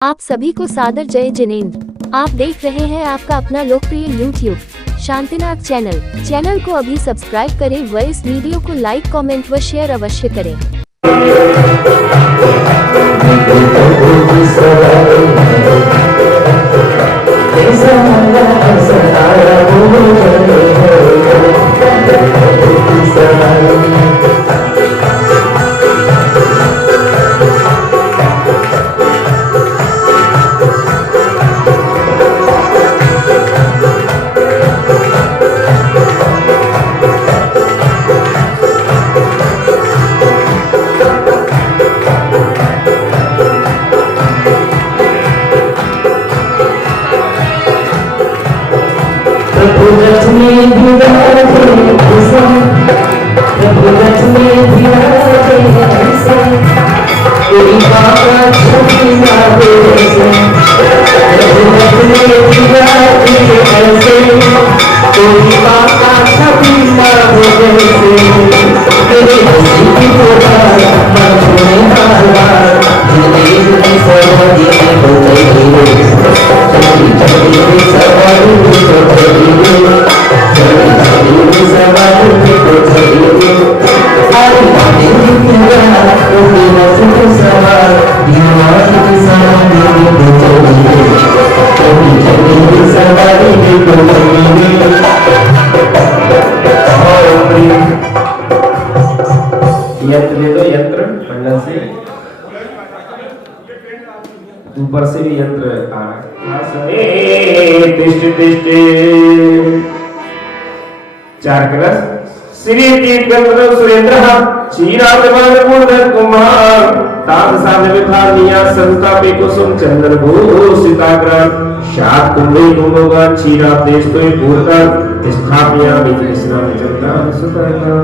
आप सभी को सादर जय जिनेंद्र। आप देख रहे हैं आपका अपना लोकप्रिय YouTube शांतिनाथ चैनल को अभी सब्सक्राइब करें व इस वीडियो को लाइक कमेंट व शेयर अवश्य करें। ऊपर से भी यंत्र आ रहा है। चार कलश श्री तीर्थ गंधर्व सुरेंद्र क्षीराब्धमान मूर्धर कुमार ताप साध विधानिया संतापे कुसुम चंद्र भूषिताग्र शात कुंभे कुंभोगा क्षीराब्देश तो पूर्वक स्थापयामि कृष्णा चंद्रा सुतका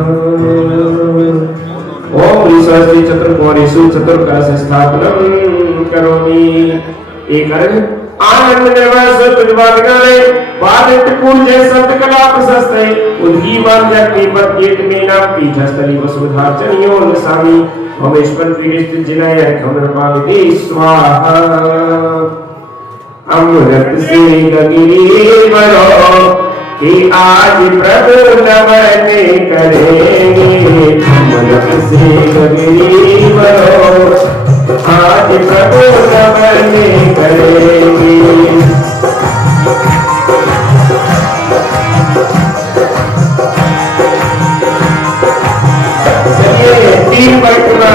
ओम ऋषि चतुर्भुवनेषु चतुर्कलश स्थापनम करोमि। एक आनंद निर्भय सुतवादकाले वादित पूज्य संत कला प्रशस्ते उद्गीमान जगति पत्केत मेना पीठस्थली वसुधाचनियो नसामि भवेश्वर विगिष्ट जिनय खमरपालिते स्वाहा। अमृत से गिरिवरो कि आज प्रभु नमन करेंगे अमृत से गिरिवरो आज प्रभु नमन करेंगे। चलिए तीन परिक्रमा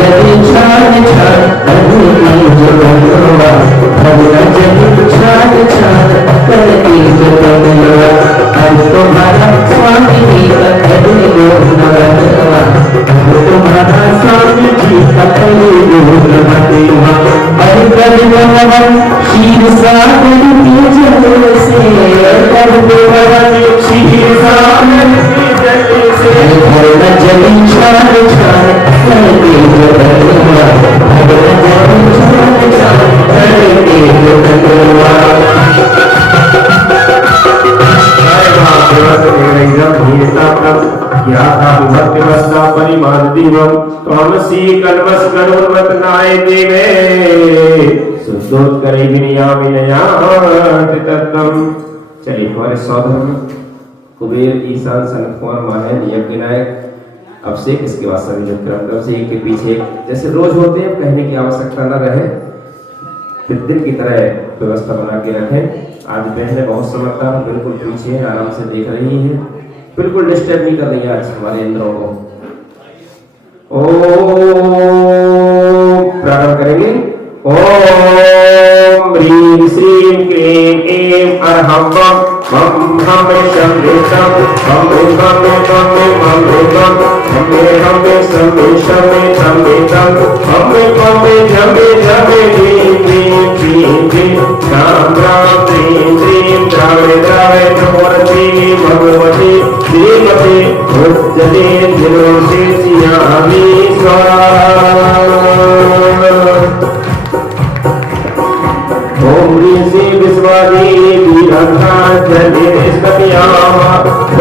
Jati हथली दूरमते अरिकल भवन शीर सागर के जल से अरिकल भवन शीर सागर के जल से भगवान जली छान छान करके बदलवा भगवान जली छान छान करके बदलवा त्वमसि कल्मषकरुन्मतनाय देवे शुद्धोत्करै विनयामिनयाति तत्त्वम्। चलिए हमारे सौधर्म कुबेर ईशान सनत कुमार माहन यज्ञ नायक अभिषेक, इसके बाद सभी जो क्रम से एक के पीछे जैसे रोज होते हैं कहने की आवश्यकता न रहे, दिन की तरह व्यवस्था बना के रखें। आज बहनें बहुत समझदार बिल्कुल पीछे आराम से देख रही है, बिल्कुल डिस्टर्ब नहीं कर रही है आज हमारे इंद्रों को। ओम प्रारंभ करेंगे। ओम ह्रीं श्रीं क्लीं ऐं अरहं वं हम शं शं हम हम हम हम शं शं हम तम हम जम जम ह्रीं क्लीं क्लीं क्लीं राम राम ह्रीं ह्रीं द्रावे द्रावे नमोरति भगवती देवते उज्जले दिनोषे सियामि स्वाहा। ओम ह्रीं श्रीं विश्वादेवी रत्नांजलि निष्कपयामः।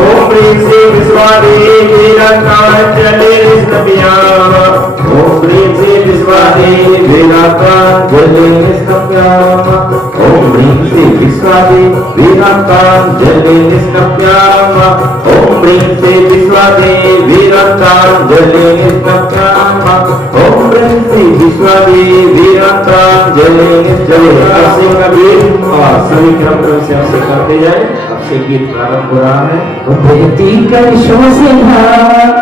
ओम ह्रीं श्रीं विश्वादेवी रत्नांजलि निष्कपयामः। ओम ह्रीं श्रीं विश्वादेवी रत्नांजलि निष्कपयामः। ओम ह्रीं श्रीं विश्वादेवी रत्नांजलि निष्कपयामः। ओम ह्रीं श्रीं विश्वादेवी रत्नांजलि निष्कपयामः। ओम ह्रीं श्रीं विश्वादेवी रत्नांजलि निष्कपयामः। अभिषेक का गीत और सभी क्रम से अभिषेक करते जाए। अभिषेक गीत प्रारंभ हो रहा है। बहती कलशों से धार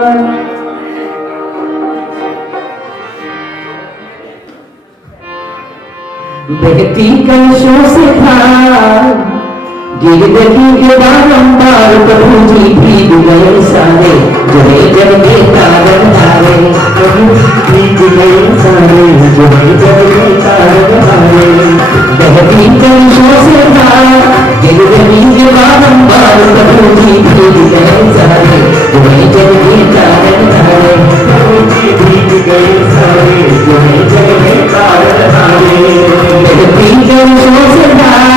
बहती कलशों से धार गिरगी के बारंबार प्रभु जी भीग गए सारे जय जग के तारन हारे प्रभु भीग गए सारे जय जग के तारन हारे बहती कलशों से धार गिरगी के बारंबार प्रभु जी भीग गए सारे जय जग के तारन हारे प्रभु जी भीग गए सारे जय जग के तारन हारे बहती कलशों से धार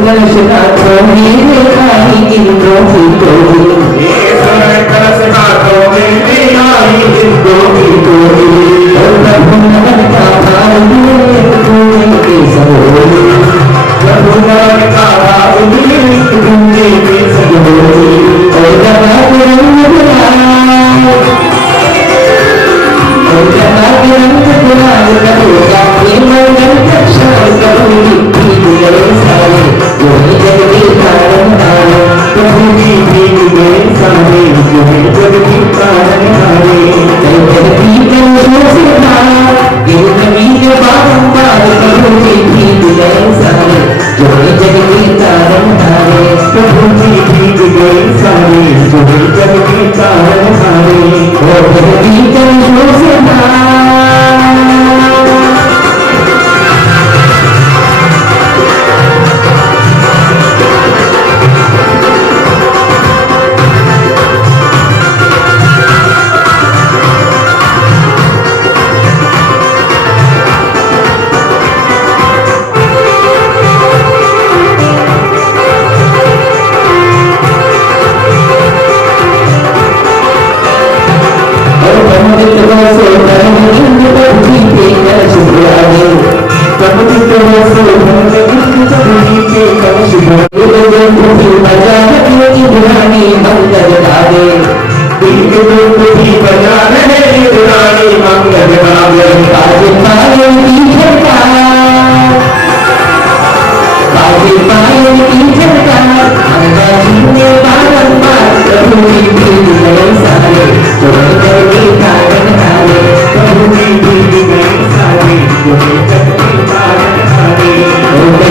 मंगल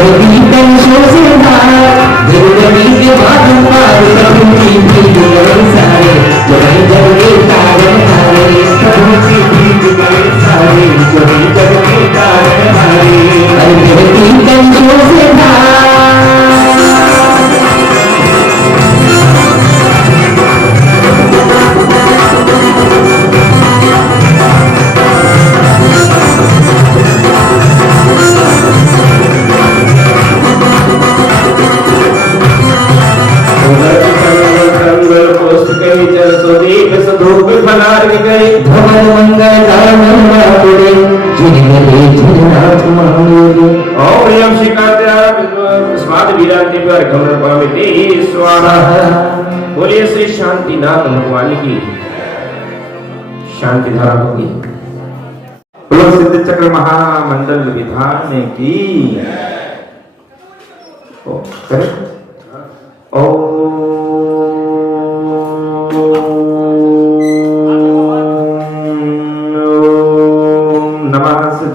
जगती कलशों से धार जिंदगी के बारंबार प्रभु की भीग गए सारे जगह जगह तारण हारे प्रभु की भीग गए सारे जगह जगह तारण हारे जगती कलशों से धार धवल मंगल पुरे जिनले जिनाथ मांगे ओम यम शिकात्या स्वाद विरांति पर कमर पाविते स्वाहा। बोलिए श्री शांतिनाथ भगवान की शांति धारा होगी। बोलो सिद्ध चक्र महामंडल विधान में की ओ करे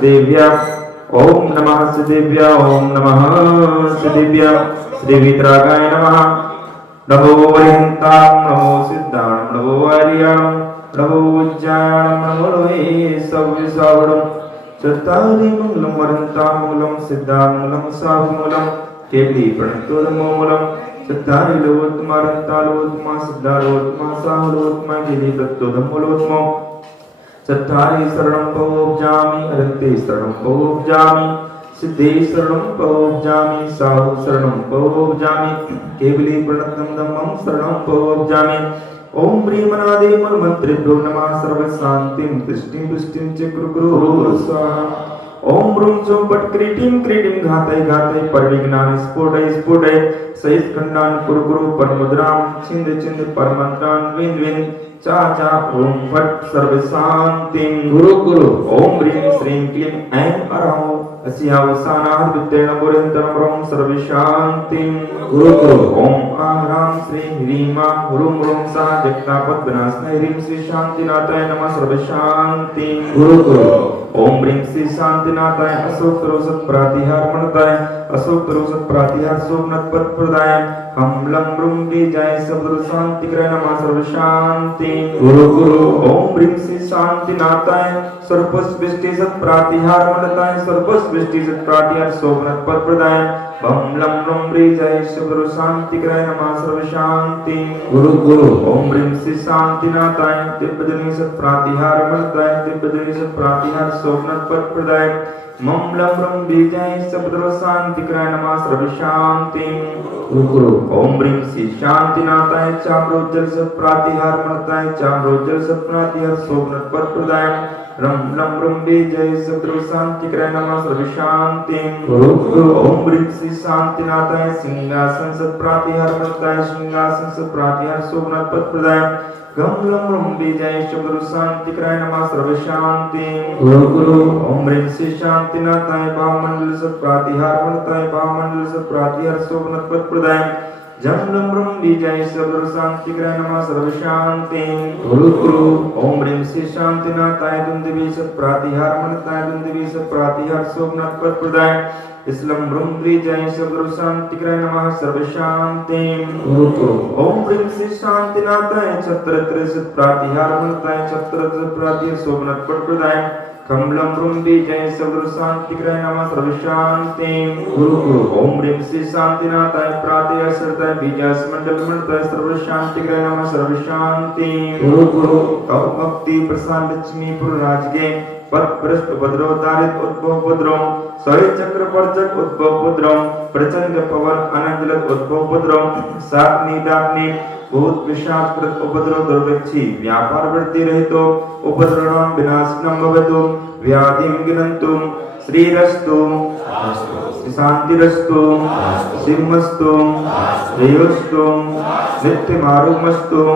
देव्या ओम नमः सिद्धिभ्या ओम नमः सिद्धिभ्या श्री वितरागाय नमः। नमो वरिहंतां नमो सिद्धां नमो आर्यां नमो उज्जायां नमो लोहे सविसावडं चत्तारि मंगलं वरन्तां मंगलं सिद्धां मंगलं साहुमूलं केवली प्रणतोदमूलं चत्तारि लोकोत्तमारन्ता लोकोत्तमा सिद्धा लोकोत्तमा साहुलोकोत्तमा केवली प्रणतोदमूलोत्तमो चत्तारि शरणं पवोपजामि अरन्ते शरणं पवोपजामि सिद्धे शरणं पवोपजामि साहु शरणं पवोपजामि केवली प्रणतं धम्मं शरणं पवोपजामि। ओम प्रियमनादे मन्त्रेभ्यो नमः सर्वशान्तिं तुष्टिं च कुरु स्वाहा। ओम ब्रूं चों पट क्रीटिं घातय परविघ्नानि स्फोटय सहित खंडान कुरु परमुद्रां छिंद परमंत्रान् विन चा ओम फट सर्व शांतिं गुरु ओम ह्रीं श्रीं क्लीं ऐं अरहं अस्यावसानात् विद्येन पुरन्दरं रं सर्व शांतिं गुरु ओम आह्रां श्रीं ह्रीं मा हुरुं रुं सा जगतापत् विनाशनाय ह्रीं श्री शांतिनाथाय नमः सर्व शांतिं गुरु ओम ह्रीं श्री शांतिनाथाय अशोक प्रातिहार अशोक प्रातिहार सोमनाथ पद प्रदाय हम लम रुम विजय शब्द शांति ग्रह नमः सर्व शांति गुरु ओम ह्रीं श्री शांतिनाथाय सर्वस्पृष्टि सत प्रातिहार मनताय सर्वस्पृष्टि सत प्रातिहार सोमनाथ पद प्रदाय हम लम रुम विजय शब्द शांति ग्रह नमः सर्व शांति गुरु ओम ह्रीं श्री शांतिनाथाय दिव्यजनी सत प्रातिहार मनताय दिव्यजनी सत प्रातिहार सोमनाथ पद प्रदाय ममलम रम विजय शब्द शांति ग्रह नमः सर्व शांति गुरु ओम ह्रीं श्री शांतिनाथाय चाम्रोज्जल सत प्रातिहार मनताय चाम्रोज्जल सत प्रातिहार सोमनाथ पद प्रदाय रम लम रम विजय शब्द शांति ग्रह नमः सर्व शांति गुरु ओम ह्रीं श्री शांतिनाथाय सिंहासन सत प्रातिहार मनताय सिंहासन सत प्रातिहार सोमनाथ पद प्रदाय गम लम रम विजय शब्द शांति ग्रह नमः सर्व शांति गुरु ओम ह्रीं श्री शांतिनाथाय भावमंडल सत प्रातिहार मनताय भावमंडल सत प्रातिहार सोमनाथ पद प्रदाय जम लम रम विजय शब्द शांति ग्रह नमः सर्व शांति गुरु ओम ह्रीं श्री शांतिनाथाय दुंदुभि सत प्रातिहार मनताय दुंदुभि सत प्रातिहार सोमनाथ पद प्रदाय इस्लम ब्रह्म विजय शब्द शांति ग्रह नमः सर्व शांति गुरु ओम ह्रीं श्री शांतिनाथाय छत्र सत प्रातिहार मनताय छत्र प्रातिहार सोमनाथ पद प्रदाय कमलम ब्रह्म विजय शब्द शांति ग्रह नमः सर्व शांति गुरु ओम ह्रीं श्री शांतिनाथाय प्रातिहार सरताय बीजास मंडल मनताय सर्व शांति ग्रह नमः सर्व शांति गुरु भक्ति प्रसाद लक्ष्मी पुर राजगे पद भ्रष्ट उपद्रव दारित उद्भव उपद्रव सही चक्र परचक उद्भव उपद्रव प्रचंड पवन अनंजलत उद्भव उपद्रव साग्नि दाग्नि भूत विषाकृत उपद्रव दुर्भिक्षी व्यापार वृद्धि रहितो उपद्रवं विनाशनं भवतु व्याधिं गिनन्तु श्रीरस्तु शांतिरस्तु सिंहस्तु श्रेयोस्तु नित्यमारुमस्तु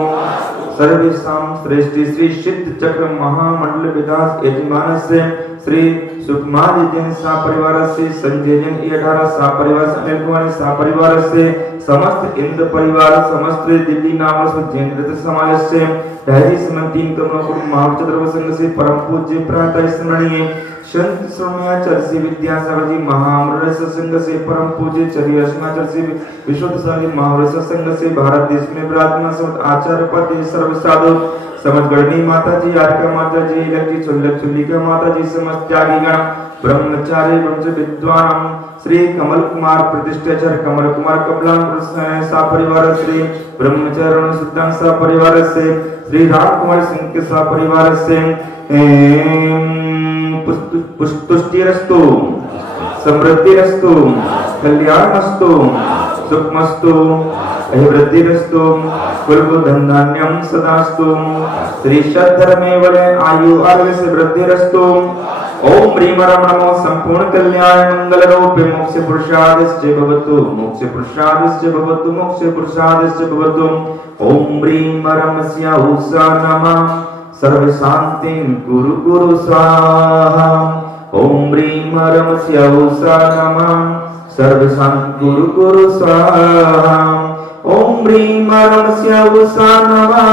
सर्वेषां श्रेष्ठी श्री सिद्ध चक्र महामंडल विकास यजमानस्य श्री सुकुमार जैन सपरिवारस्य संजय जैन 18 सपरिवार अनिल कुमार सपरिवारस्य समस्त इंद्र परिवार समस्त दिल्ली नाम जैन समाजस्य धैर्य समन 3 कमलों महाचंद्र संघ से परम पूज्य प्रातः स्मरणीय संत सौम्याचल श्री विद्यासागर जी महामंडल सत्संग से परम पूज्य चर्य अस्माचल श्री विश्वनाथ सागर जी महामंडल सत्संग से भारत देश में विराजमान समस्त आचार्य पद सर्व साधु समस्त गणनी माता जी आर्का माता जी लक्ष्मी चुल्लिका माता जी समस्त त्यागी गण ब्रह्मचारी वंश विद्वान श्री कमल कुमार प्रतिष्ठाचार्य कमल कुमार कपलान सा परिवार से ब्रह्मचरण सिद्धांत सा परिवार से श्री राम कुमार सिंह के सा परिवार से पुष्टिरस्तु समृद्धिरस्तु कल्याणमस्तु सुखमस्तु अभिवृद्धिरस्तु कुलधन्धान्यं सदास्तु श्री सद्धर्मे वले आयु आरोग्य वृद्धिरस्तु ओम ह्रीं नमो संपूर्ण कल्याण मंगल रूपे मोक्ष पुरुषादस्य भवतु मोक्ष पुरुषादस्य भवतु मोक्ष पुरुषादस्य भवतु ओम ह्रीं स्या उषा नमः सर्व शांतिं कुरु कुरु स्वाहा ओम ह्रीं स्या उषा नमः सर्व शांति कुरु कुरु स्वाहा ओम ह्रीं स्या उषा नमः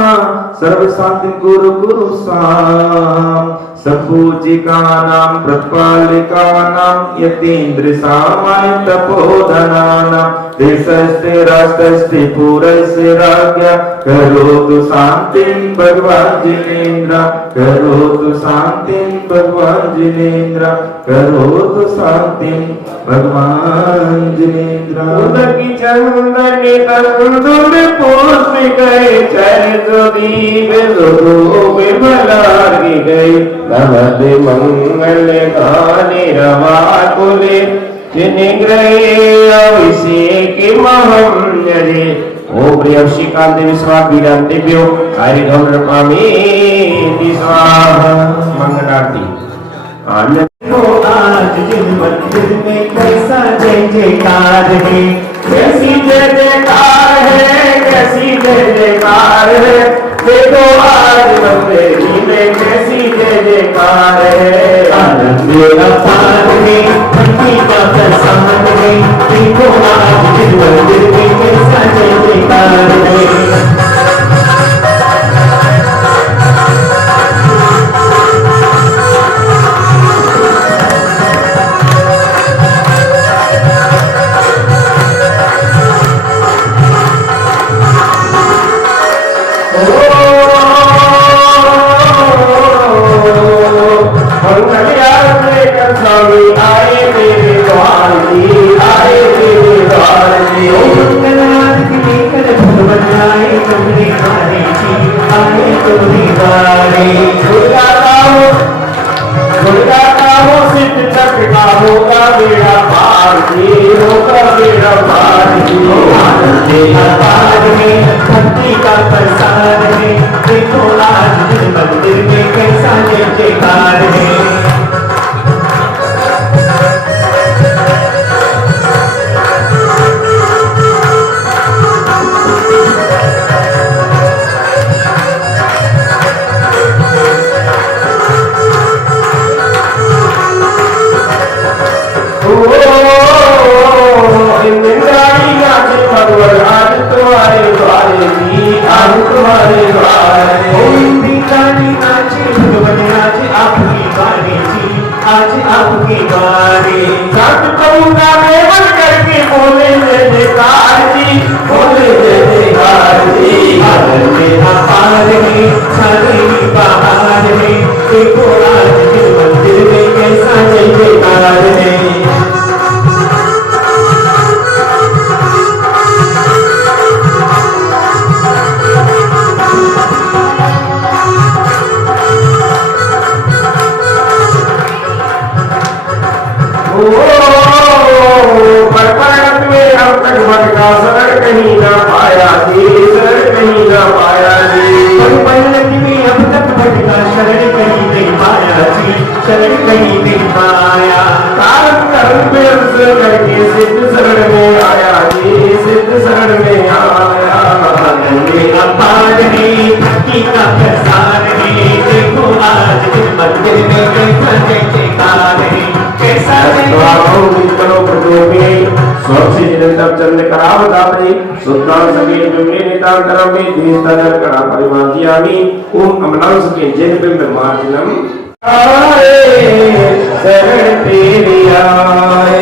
सर्व शांति कुरु कुरु स्वाहा सपूजिकानां प्रतिपालिकानां यतीन्द्र सामान्य तपोधनानां देशस्ते राष्ट्रस्ते पुरस्य राज्ञा करोतु शान्तिं भगवान् जिनेन्द्र करोतु शान्तिं भगवान् जिनेन्द्र करोतु शान्तिं भगवान् जिनेन्द्र उदकी चंदनी तंदुर पुष्प गए चरित दीप लोगों विमलार्गी गई नमते मंगल गाने रवा कुले जिनिग्रहे अभिषेक महम जरे ओ प्रिय श्रीकांत विश्वास विरांतिभ्यो हरिधम रपामी स्वाहा मंगलारती आनंद आज जिन मंदिर में कैसा जय जयकार है कैसी जय जयकार है कैसी जय जयकार है देखो आज मंदिर में कैसी जय जयकार है आनंद अपार है भक्ति का प्रसाद है देखो आज जिन मंदिर में कैसा जय जयकार है भक्ति का प्रसाद है देखो आज जिस मंदिर में कैसा जय जयकार है आज आपकी बारी सब कहूँगा मैं बन करके बोले जय जयकार जी बोले जय जयकार जी आनंद अपार है सारी बहार है देखो आज जिस मंदिर में कैसा जय जयकार है शरण कहीं ना पाया जी शरण कहीं ना पाया जी में अब तक भटका शरण कहीं नहीं पाया जी शरण कहीं नहीं पाया कारण कर्म पे अवसर करके सिद्ध शरण में आया जी सिद्ध शरण में आया अपार है भक्ति का प्रसार है देखो आज जिस मंदिर में कैसा जय जयकार है कैसा स्वच्छी निरंतर चंद्र करावतापरि सुल्तान सगे बिम्बे नितांतरम में धीर तदर करा परिमाजियामि ओम अमलांस के जय बिम्ब मार्जनम आए शरण तेरी आए।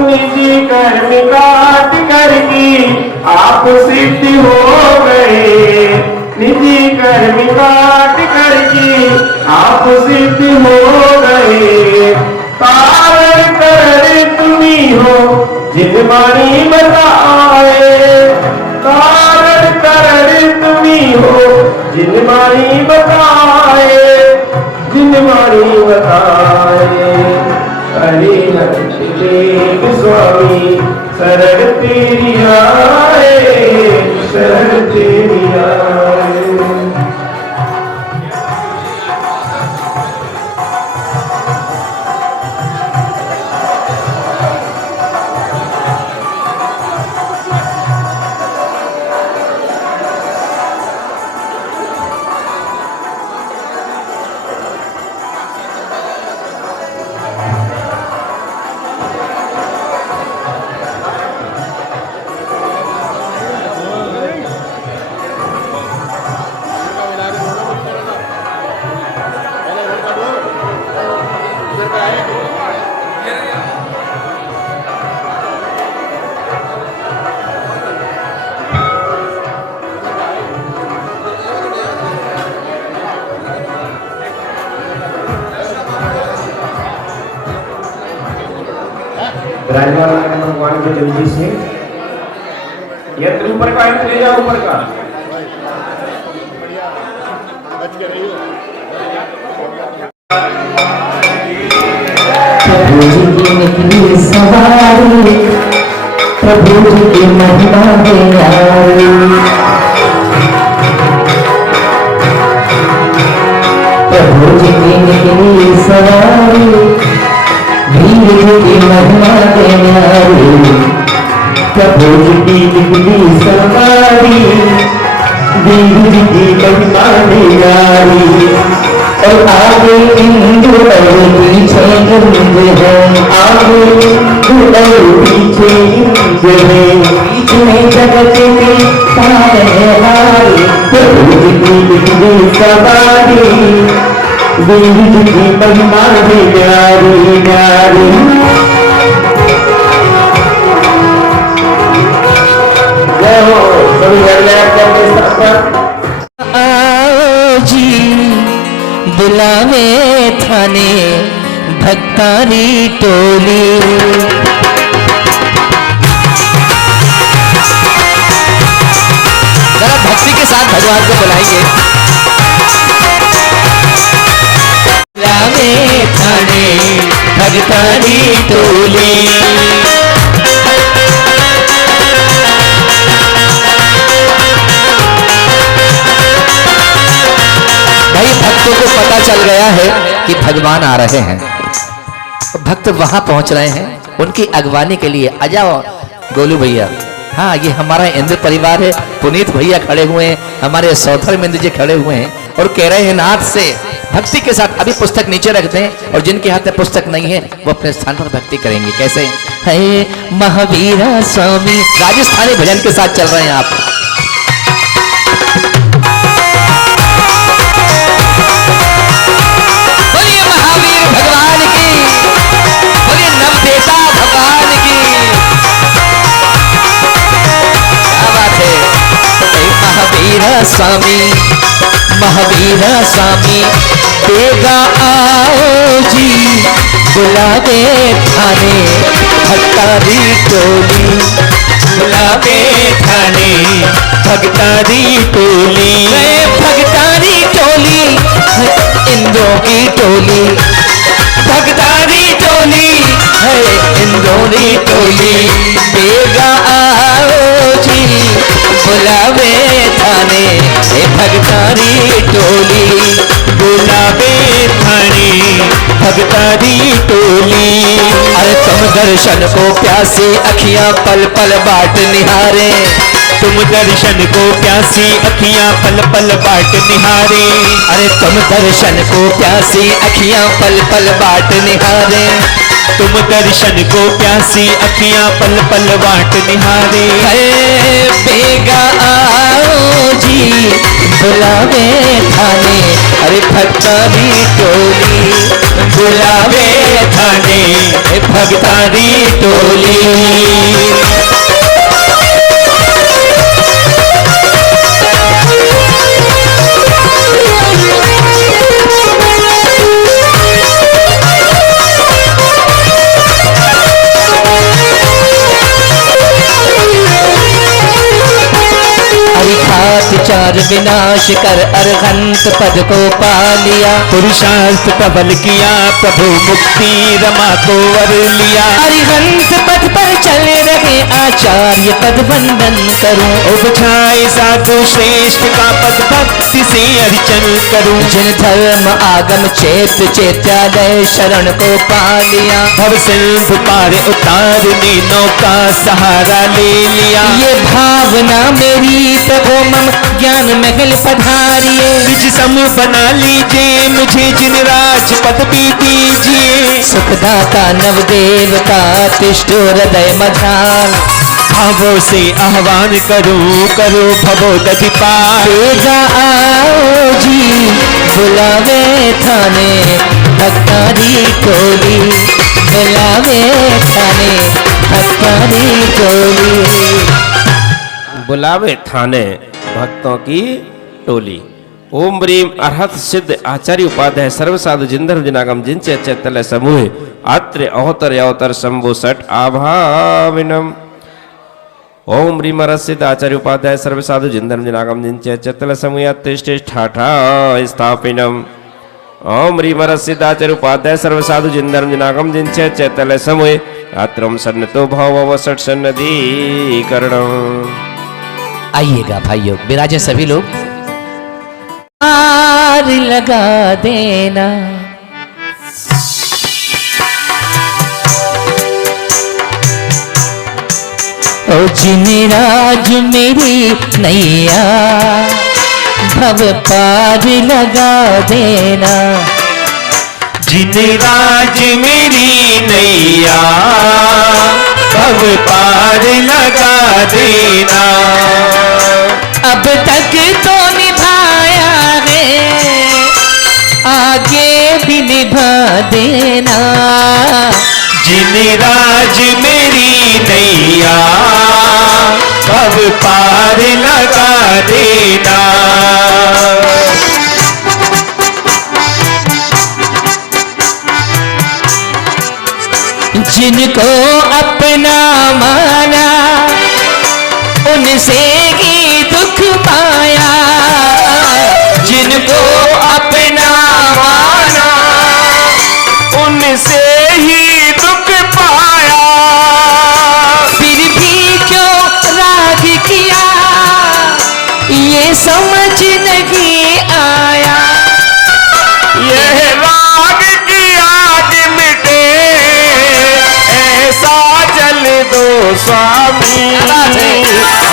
निजी कर्म काट करके आप सिद्ध हो गए। निजी कर्म काट करके आप सिद्ध हो गए। कारण कर तुम्ही हो जिन मानी बताए। कारण कर तुम्ही हो जिन मानी बताए। जिन मानी बताए। हरिहंस देव स्वामी शरण तेरी आए। शरण तेरी आए। विराजमान भगवान के जल्दी से यंत्र ऊपर का यंत्र ले जाओ। ऊपर का प्रभु जी की निकली सवारी। प्रभु जी की महिमा है न्यारी। प्रभु जी की निकली सवारी। वीर जी की महिमा है न्यारी। प्रभु जी की निकली सवारी। वीर जी की महिमा है न्यारी। और आगे इंद्र और पीछे इंद्र है। आगे इंद्र और पीछे इंद्र है। बीच में जगत के तारनहारी। प्रभु जी की निकली सवारी। वीर जी की महिमा है न्यारी न्यारी। जय हो सभी करके आओ जी बुलावे थाने भक्तारी टोली। जरा भक्ति के साथ भगवान को बुलाएंगे। बुलावे थाने भक्तारी टोली। भाई भक्तों को पता चल गया है कि भगवान आ रहे हैं। भक्त वहां पहुंच रहे हैं उनकी अगवानी के लिए। आ जाओ गोलू भैया। हाँ ये हमारा इंद्र परिवार है। पुनीत भैया खड़े हुए हैं। हमारे सौथर इंद्र जी खड़े हुए हैं और कह रहे हैं नाथ से भक्ति के साथ। अभी पुस्तक नीचे रखते हैं और जिनके हाथ में पुस्तक नहीं है वो अपने स्थान पर भक्ति करेंगे। कैसे है महावीरा स्वामी। राजस्थानी भजन के साथ चल रहे हैं आप। स्वामी महावीर स्वामी बेगा आओ जी बुलावे थाने भक्तारी टोली। बुलावे थाने भक्तारी टोली। भक्तारी टोली इंद्रों की टोली। भक्तारी टोली है इंद्रों की टोली। बेगा आओ जी थाने ए भगतारी टोली, बुलावे थाने भगतारी टोली। अरे तुम दर्शन को प्यासी अखियां पल पल बाट निहारे, तुम दर्शन को प्यासी अखियां पल पल बाट निहारे। अरे तुम दर्शन को प्यासी अखियां पल पल बाट निहारे, तुम दर्शन को प्यासी अखियां पल पल बाट निहारे। बेगा आओ जी बुलावे थाने, अरे भगतारी टोली, बुलावे थाने भगतारी टोली। चार विनाश कर अरहंत पद को पा लिया, पुरुषार्थ प्रबल किया प्रभु मुक्ति रमा को वर लिया। अरिहंत पद पर चले रहे आचार्य पद वंदन करूं, उपछाए साधु श्रेष्ठ का पद भक्ति से अर्चन करूं। जिन धर्म आगम चेत चेत्यालय शरण को पा लिया, भव सिंधु पार उतारने नौका सहारा ले लिया। ये भावना मेरी प्रभु मम ज्ञान महल पधारिए, निज समूह बना लीजिए मुझे जिन राज पद भी दीजिए। सुखदाता नवदेव का तिष्ठो हृदय मझाल, भावों से आह्वान करूं करो भवो दधि पार। बेगा आओ जी बुलावे थाने भगतारी टोली, बुलावे थाने भगतारी टोली, बुलावे थाने भक्तों की टोली। ओम ब्रीम अरहत सिद्ध आचार्य उपाध्याय सर्व साधु जिंधर्म जिनागम जिनचे चैतन्य समूह आत्र अहोतर अवतर शंभु सठ आभाविनम। ओम ब्रीम अरहत सिद्ध आचार्य उपाध्याय सर्व साधु जिंधर्म जिनागम जिनचे चैतन्य समूह तिष्ठ ठाठा स्थापिनम। ओम ब्रीम अरहत सिद्ध आचार्य उपाध्याय सर्व साधु जिंधर्म जिनागम जिनचे चैतन्य समूह आत्रम सन्नतो भाव सठ सन्नदीकरणम। आइएगा भाइयों, विराजे सभी लोग। पार लगा देना ओ जिन राज मेरी नैया, भव पार लगा देना। जिन राज मेरी नैया, भव पार लगा देना। अब तक तो निभाया है, आगे भी निभा देना। जिन राज मेरी नैया, भव पार लगा देना। जिनको अपना माना उनसे ही दुख पाया, जिनको अपना माना उनसे ही दुख पाया। फिर भी क्यों राग किया ये समझ नहीं आया। यह राग की आग मिटे ऐसा जल दो स्वामी।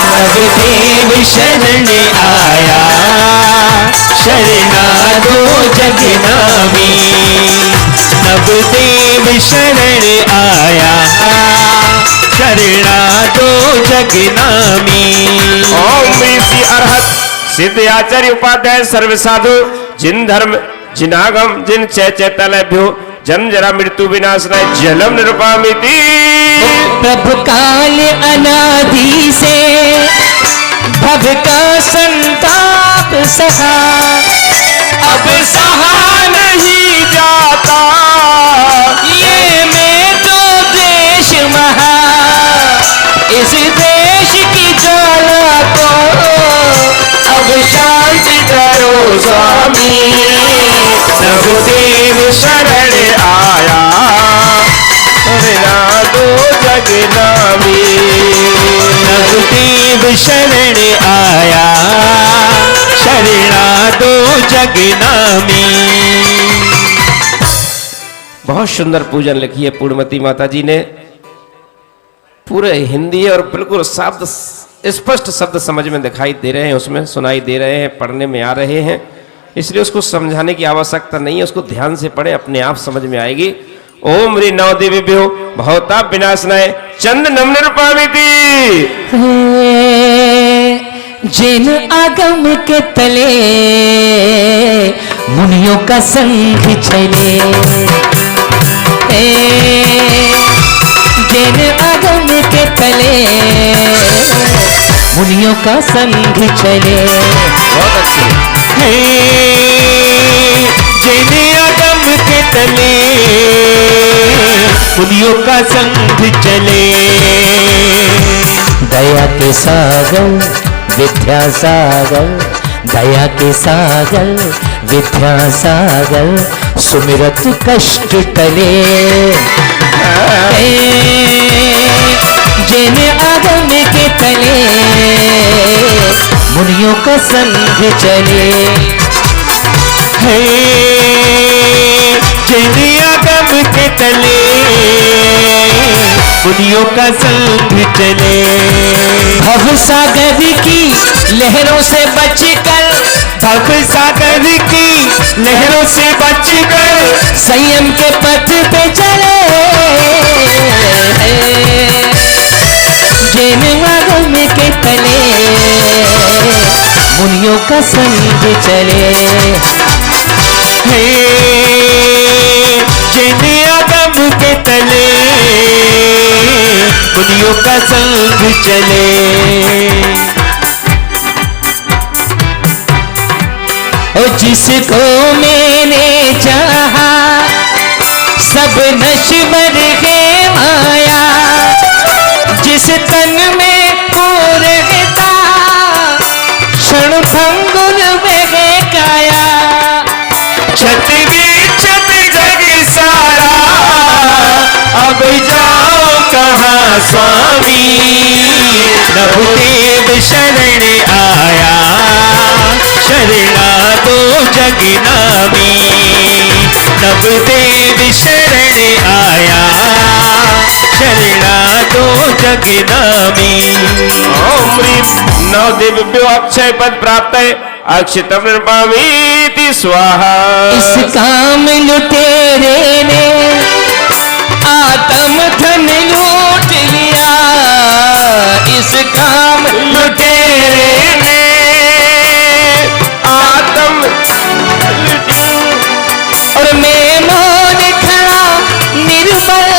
नवदेव शरण आया, शरणा दो जगनामी। नवदेव शरण आया, शरणा दो जगनामी। ओम श्री अरहत सिद्ध आचार्य उपाध्याय सर्व साधु जिन धर्म जिनागम जिन चैतन्यभ्यो जन्म जरा मृत्यु विनाशनाय जलम निरुपामिति। प्रभु काल अनादि से भव का संताप सहा, अब सहा नहीं जाता ये में तो देश महा। इस देश की ज्वाला को अब शांति करो स्वामी। नवदेव शरण आया, शरणा दो जगनामी। नवदेव शरण आया, जगनामी। बहुत सुंदर पूजन लिखी है पूर्णमती माता जी ने। पूरे हिंदी और बिल्कुल शब्द स्पष्ट शब्द समझ में दिखाई दे रहे हैं, उसमें सुनाई दे रहे हैं, पढ़ने में आ रहे हैं, इसलिए उसको समझाने की आवश्यकता नहीं है। उसको ध्यान से पढ़े, अपने आप समझ में आएगी। ओम ह्री नव देवेभ्यो भवताप विनाशनाय चंद नम निरूपामिति। जिन आगम के तले मुनियों का संग चले, जिन आगम के तले मुनियों का संग चले। बहुत अच्छी है जिन आगम के तले मुनियों का संग चले। दया के सागर विद्यासागर, दया के सागर विद्यासागर, सुमिरत कष्ट टले। जिन आगम के तले मुनियों का संग चले। है जिन आगम के तले मुनियों का संग चले। भव सागर की लहरों से बचकर, भव सागर की लहरों से बचकर संयम के पथ पे चले। जिन आगम के तले मुनियों का संग चले। है जिन आगम के तले मुनियों का संग चले। और जिसको मैंने चाहा सब नश्वर है माया, जिस तन में को रहता क्षण भंगुर वह काया। छत छत जग सारा अब जाओ कहाँ स्वामी। नवदेव शरण आया शरणा दो जगनामी। नवदेव शरण आया शरणा दो जगनामी। ओम ह्रीं नव देवेभ्यो अक्षय पद प्राप्त है अक्षितम निरूपामिति स्वाहा। इस काम लुटेरे ने आत्म धन लूट लिया, इस काम लुटेरे ने आत्म और मैं मौन खड़ा निर्बल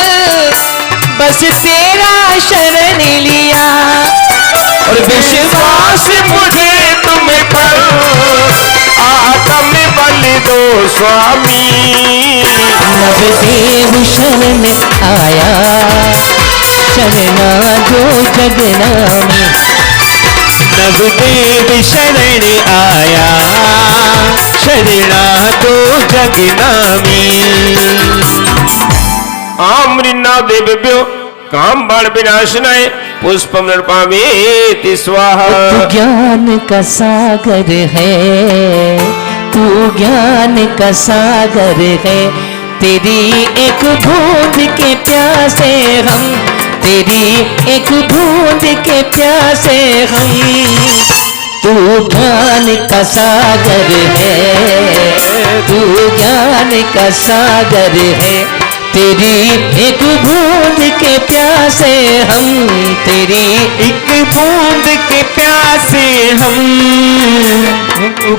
बस तेरा शरण लिया। और विश्वास मुझे तुम पर आत्म बल दो स्वामी। नवदेव शरण आया शरणा दो जगनामी। नवदेव शरण आया शरणा दो जगनामी। ओम ह्रीं नव देवेभ्यो काम बाण विनाशनाय पुष्पम निरूपामिति स्वाहा। तू ज्ञान का सागर है, तू ज्ञान का सागर है, तेरी एक बूंद के प्यासे हम, तेरी एक बूंद के प्यासे हम। तू ज्ञान का सागर है, तू ज्ञान का सागर है, तेरी एक बूंद के प्यासे हम, तेरी एक बूंद के प्यासे हम।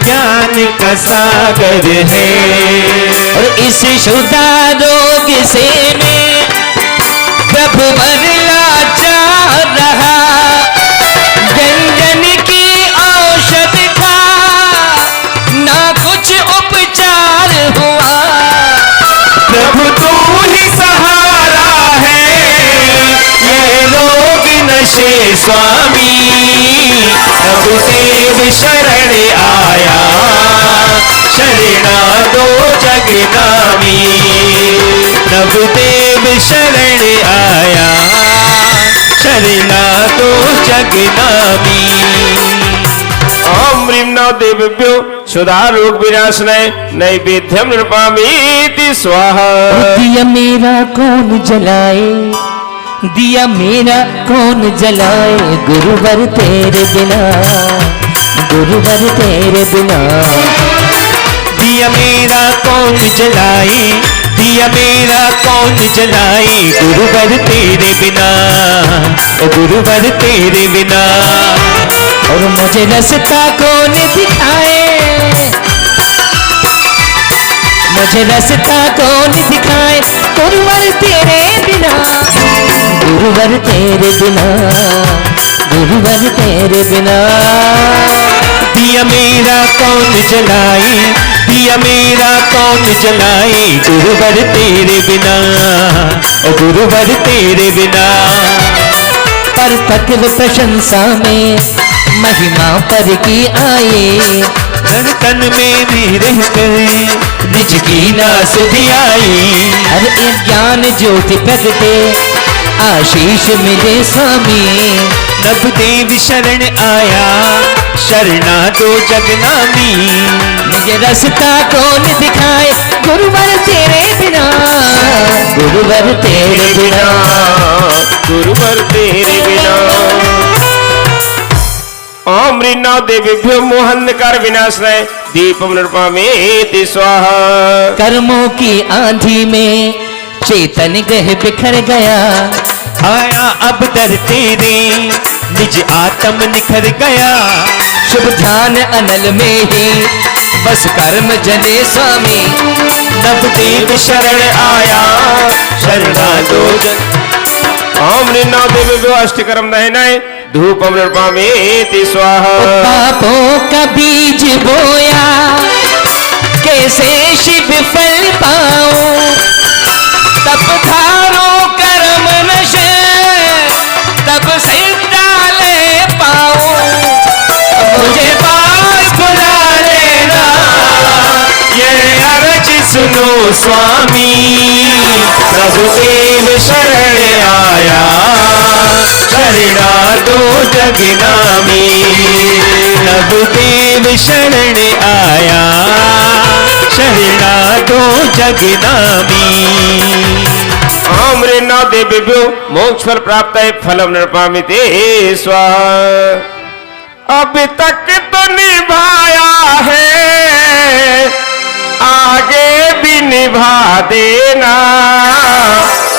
ज्ञान का सागर है और इस शुदा रोग से मैं प्रभु बदला चाह रहा। जन जन की औषध का ना कुछ उपचार हुआ। प्रभु तू ही सहारा है ये रोग नशे स्वामी। नवदेव शरण आया शरणा दो जगनामी। नवदेव शरण आया शरणा दो जगनामी। ओम ह्रीं नव देवेभ्यो सुधा रोग विनाशनय नैवेद्यम नृपामीति स्वाहा। दिया मेरा कौन जलाए, दिया मेरा कौन जलाए, गुरुवर तेरे बिना, गुरुवर तेरे बिना। दिया मेरा कौन जलाए, दिया मेरा कौन जलाए, गुरुवर तेरे बिना, ओ गुरुवर तेरे बिना। और मुझे रास्ता कौन दिखाए, मुझे रास्ता कौन दिखाए, गुरुवर तेरे बिना, गुरुवर तेरे बिना, गुरुवर तेरे बिना। दिया मेरा कौन जलाए, दिया मेरा कौन जलाए, गुरुवर तेरे बिना, ओ गुरुवर तेरे बिना। पर तत्व प्रशंसा में महिमा पर की आए, तन तन में मेरे गए, निज की नास भी आई। हर एक ज्ञान ज्योति प्रगटे, आशीष मिले स्वामी। नवदेव शरण आया, शरणा दो जगनामी। मुझे रास्ता कौन दिखाए, गुरुवर तेरे बिना, गुरुवर तेरे बिना, गुरुवर तेरे बिना। ओम ऋन्नौ देवीभ्यो मोहंधकार विनाशनय दीपम नृपामीति स्वाहा। कर्मों की आंधी में चेतन गह बिखर गया, आया अब दर तेरे, निज आत्म निखर गया। शुभ ध्यान अनल में ही बस कर्म जने स्वामी। नवदेव शरण आया, शरणा दो जग। ओम ऋन्नौ देवीभ्यो अष्टकर्म नयनय धूपम नृपामीति स्वाहा। पापों का बीज बोया, कैसे शिव फल पाऊं, तप धारो कर्म नशे, तब सिद्धाले पाऊं। मुझे पास बुला लेना, ये अर्ज सुनो स्वामी। प्रभुदेव शरण आया, शरणा दो जगनामी। प्रभुदेव शरण आया, शरणा दो जगनामी। ओम ऋन्नौ देवीभ्यो मोक्ष फल प्राप्त है फलम नृपामीति स्वाहा। अब तक तो निभाया है, आगे भी निभा देना,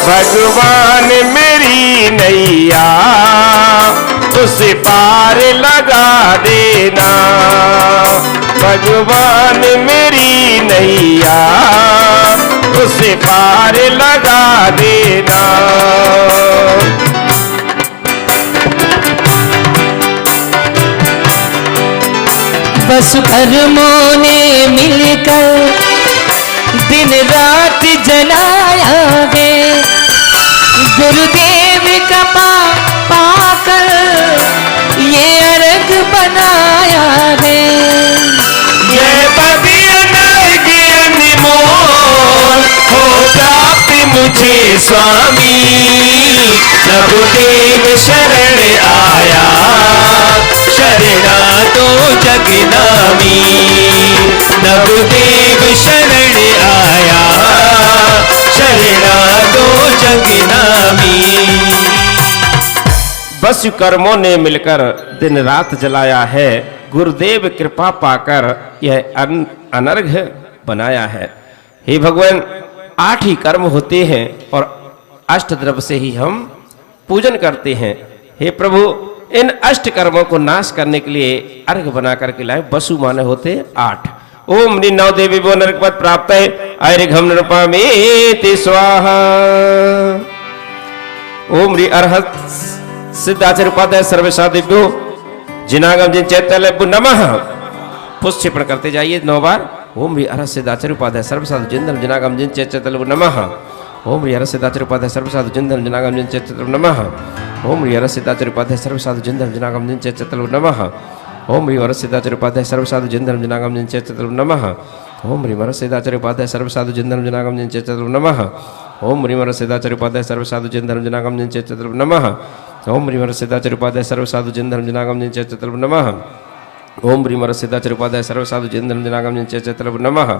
भगवान मेरी नैया उसे पार लगा देना, भगवान मेरी नैया उसे पार लगा देना। बस कर्मों ने मिलकर दिन रात जलाया है, गुरुदेव का पाकर ये अर्घ बनाया है। ये पति अनर्घ अनमोल हो प्राप्त मुझे स्वामी। नवदेव शरण आया, शरणा दो जगनामी। नवदेव शरण आया, शरणा दो जगनामी। बस कर्मों ने मिलकर दिन रात जलाया है, गुरुदेव कृपा पाकर यह अनर्घ बनाया है। हे भगवान, 8 ही कर्म होते हैं और अष्ट द्रव्य से ही हम पूजन करते हैं। हे प्रभु, इन अष्ट कर्मों को नाश करने के लिए अर्घ बना करके लाए। वसु माने होते 8। ओम ऋन्नौ देवीभ्यो नरकपद प्राप्त है अर्घम नृपामीति स्वाहा। ओम रि अर्हत सिद्धाचार्य उपाध्याय सर्वसादिभ्यो जिनागम जिन चैतन्य नमः। पुष्पण करते जाइए 9 बार। ओम रि अर्हत सिद्धाचार्य उपाध्याय सर्वसाधु जिंदम जिनागम जिन चैतन्य नमः। ओम रि अर्हत सिद्धाचार्य उपाध्याय सर्वसाधु जिंदम जिनागम जिन चैतन्य नमः। ओम रि अर्हत सिद्धाचार्य उपाध्याय सर्वसाधु जिंदम जिनागम जिन चैतन्य नमः। ओम रि अर्हत सिद्धाचार्य उपाध्याय सर्वसाधु जिंदम जिनागम जिन चैतन्य नमः। ओम रि अर्हत सिद्धाचार्य उपाध्याय सर्वसाधु जिंदम जिनागम जिन चैतन्य नमः। ओम रि अर्हत सिद्धाचार्य उपाध्याय सर्वसाधु जिंदम जिनागम जिन चैतन्य नमः। ओम रि अर्हत सिद्धाचार्य उपाध्याय सर्वसाधु जिंदम जिनागम जिन चैतन्य नमः। ओम ह्रीम सिद्धाचार्य उपाध्याय सर्व साधु जिंद्र जनागम जिन चैत्र नमः।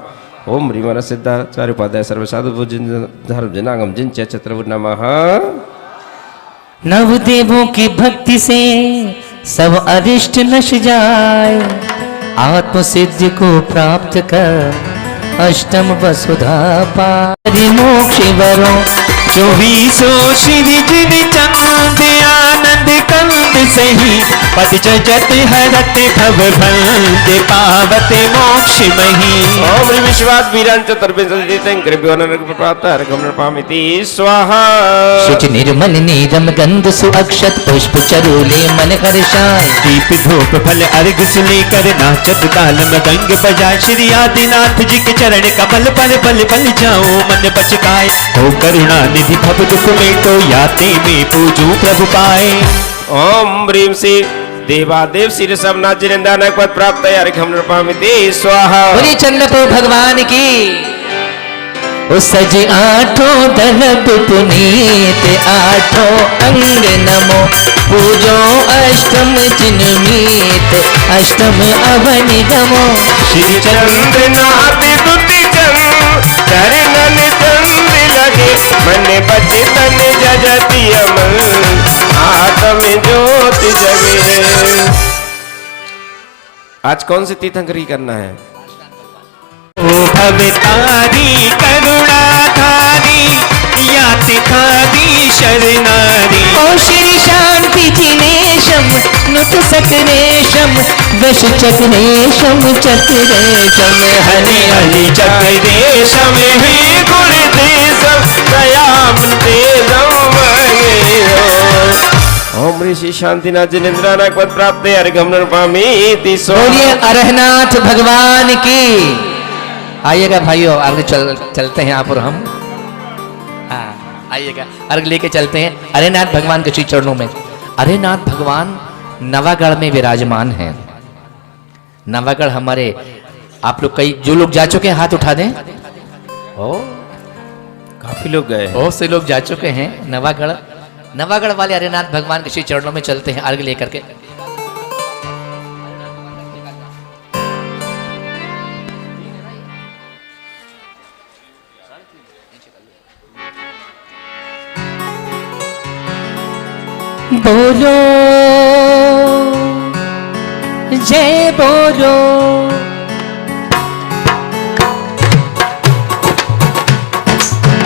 ओम ह्रीम सिद्धाचार्य उपाध्याय सर्व साधु धर्म जनागम जिन चैत्र नमः। नवदेवों की भक्ति से सब अरिष्ट नश जाए, आत्म सिद्धि को प्राप्त कर अष्टम वसुधा पारि मोक्ष वरों। 24 श्री जिन चंद आनंद कंद सही, पति जगत हरत भव भंग पावत मोक्ष मही। ओम विश्वास वीरान चतुर्विंशति कृपयो नरक पामिति स्वाहा। शुचि निर्मल नीरम गंध सुअक्षत पुष्प चरूले मन हर्षाय। दीप धूप फल अर्घ सुलेकर नाचत ताल मृदंग बजाय। श्री आदिनाथ जी के चरण कमल पर बल बल जाओ मन बचकाए। हो करुणा निधि भव दुख में तो याते में पूजू प्रभु पाए। ओम ह्रीम से देवादेव श्री सबनाथ जिनेन्द्र पद प्राप्त हम पामिति स्वाहा। बोलिए चंद्रपुर भगवान की। ओ सज आठों दरब पुनीत आठों अंग नमो। पूजो अष्टम जिनमीत अष्टम अवन गमो। श्री चंद्र नाथ दुति चंद चरणन चंद लगे। मन बचे तन जजति अमल आत्म ज्योति जगे। आज कौन सी तीर्थंकरी करना है? ओ भवतारी करुणाधारी याति खादी शरणारी। ओ श्री शांति जिनेशम नुत सकरेशम वश चक्रेशम चक्रेशम हरि हरि चक्रेशम हे गुण देशम दयाम तेजम ओम ऋषि शांतिनाथ जिनेन्द्र पद प्राप्त हम पामिति स्वाहा। बोलिए अरहनाथ भगवान की। आइएगा भाइयों, आगे चलते हैं आप और हम। हाँ आइएगा, अर्घ लेके चलते हैं अरेनाथ भगवान के श्री चरणों में। अरेनाथ भगवान नवागढ़ में विराजमान हैं। नवागढ़ हमारे, आप लोग कई जो लोग जा चुके हैं हाथ उठा दें। ओ काफी लोग गए हैं। बहुत से लोग जा चुके हैं नवागढ़। नवागढ़ वाले अरेनाथ भगवान के श्री चरणों में चलते हैं अर्घ लेकर के। बोलो जय बोलो।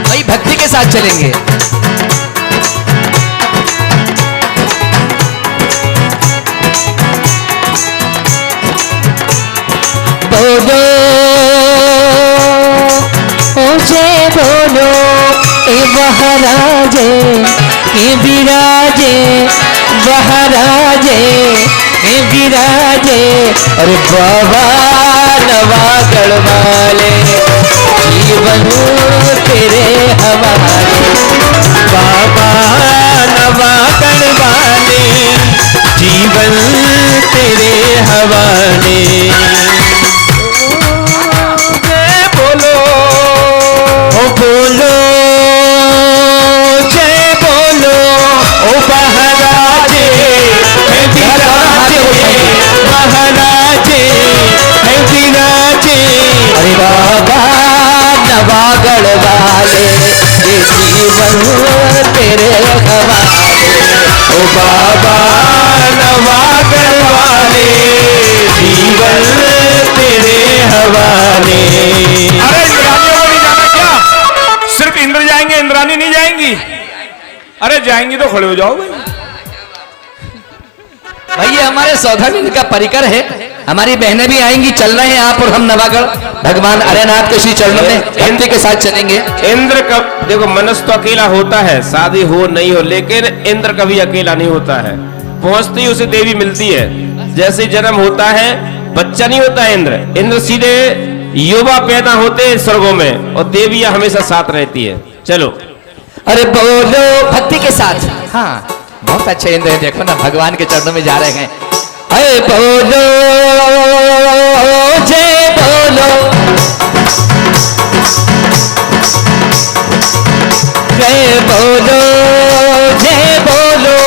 भाई भक्ति के साथ चलेंगे। बोलो ओ जय बोलो ए महाराजे ए विराजे महाराजे ए विराजे। अरे बाबा नवागढ़ वाले जीवन तेरे हवाले। बाबा नवागढ़ वाले जीवन तेरे हवाले। जय बोलो ओ बोलो जय बोलो ओ महाराजे है विराजे महाराजे है विराजे। अरे बाबा नवागढ़ वाले ये जीवन तेरे हवाले। ओ बाबा नवागढ़ वाले जीवन तेरे हवाले। अरे इंद्रानियों को नहीं जाना क्या? सिर्फ इंद्र जाएंगे, इंद्रानी नहीं जाएंगी? अरे जाएंगी तो खड़े हो जाओ भाई। भाई ये हमारे सौधामिन का परिकर है। हमारी बहनें भी आएंगी, चल रहे हैं आप और हम नवागढ़ भगवान अरेनाथ के श्री चरणों में भक्ति के साथ चलेंगे। इंद्र का देखो मनुष्य तो अकेला होता है, शादी हो नहीं हो, लेकिन इंद्र कभी अकेला नहीं होता है। पहुंचती ही उसे देवी मिलती है। जैसे जन्म होता है बच्चा नहीं होता है इंद्र सीधे युवा पैदा होते हैं स्वर्गों में, और देवियां हमेशा साथ रहती है। चलो अरे बोलो भक्ति के साथ। हाँ बहुत अच्छे इंद्र हैं, देखो ना भगवान के चरणों में जा रहे हैं। अरे बोलो जय बोलो जय बोलो जय बोलो।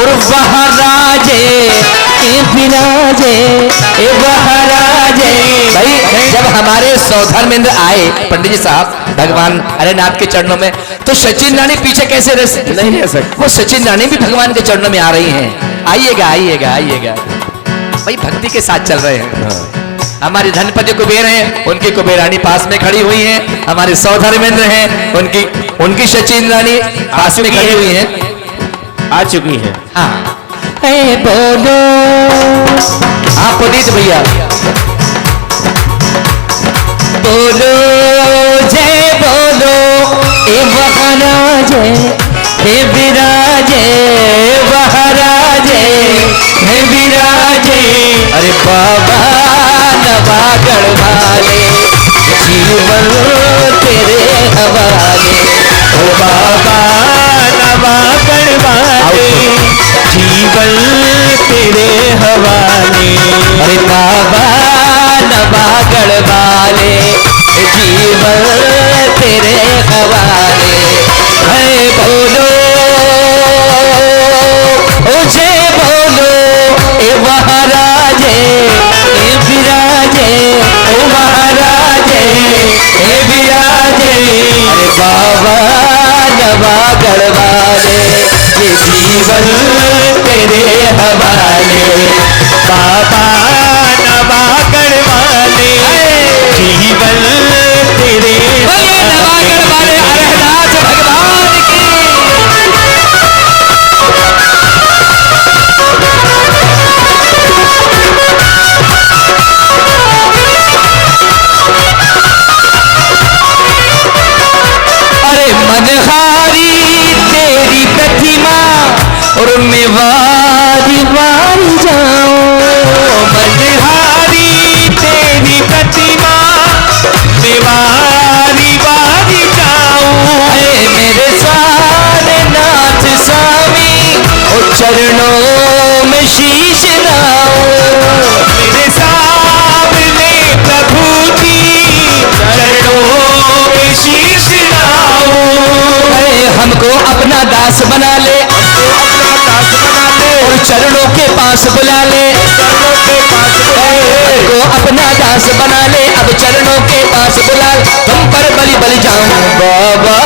और महाराजे विराजे महाराजे। भाई जब हमारे सौधर्मेंद्र आए पंडित जी साहब भगवान अरेनाथ के चरणों में, तो सचिन रानी पीछे कैसे नहीं रह सकते। वो सचिन रानी भी भगवान के चरणों में आ रही हैं। आइएगा आइएगा आइएगा, भाई भक्ति के साथ चल रहे हैं। हमारे धनपति कुबेर हैं, उनकी कुबेरानी पास में खड़ी हुई हैं। हमारे सौधर्मेंद्र हैं, उनकी सचिन रानी पास में खड़ी हुई हैं, आ चुकी है। हाँ बोलो आप पुनीत भैया बोलो जय बोलो ए महाराजे हे विराजे महाराजे हे विराजे। अरे बाबा नवागढ़ वाले जीवन तेरे हवाले। ओ बाबा नवागढ़ वाले जीवन तेरे हवाले। अरे बाबा नवागढ़ वाले जीवन तेरे हवाले। है बोलो ओ जय बोलो ए महाराजे ए विराजे ओ महाराजे ए विराजे। अरे बाबा नवागढ़ वाले ये जीवन तेरे हवाले। बाबा नवागढ़ वाले जीवन तेरे नवागढ़ वाले अरहनाथ भगवान की। अरे मनहारी तेरी प्रतिमा और मैं वारी वारी जाऊं। मनहारी तेरी प्रतिमा मैं वारी वारी जाऊं। मेरे सारे नाथ स्वामी और चरणों में शीश लाऊं। मेरे सामने प्रभु जी चरणों में शीश लाऊं। हमको अपना दास बना ले और चरणों के पास बुला ले। हमको अपना दास बना ले, अब चरणों के पास बुला ले। तुम पर बलि बलि जाऊं बाबा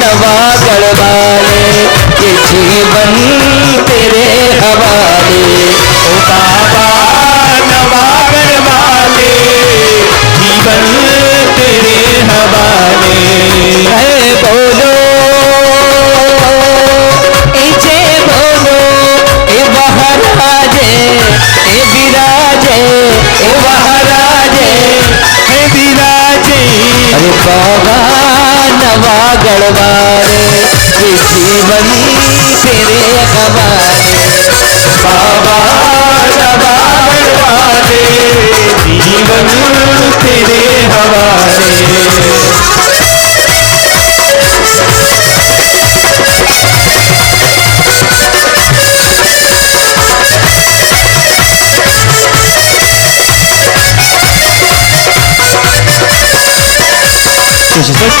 नवागढ़ वाले ये जीवन तेरे हवाले। ओ बाबा नवागढ़ वाले जीवन तेरे हवाले। है बोलो ए जय बोलो ए महाराजे ए विराजे ए महाराजे हे विराजे। अरे बाबा नवागढ़ वाले ये जीवन तेरे हवाले। बाबा नवागढ़ वाले जीवन तेरे हवाले।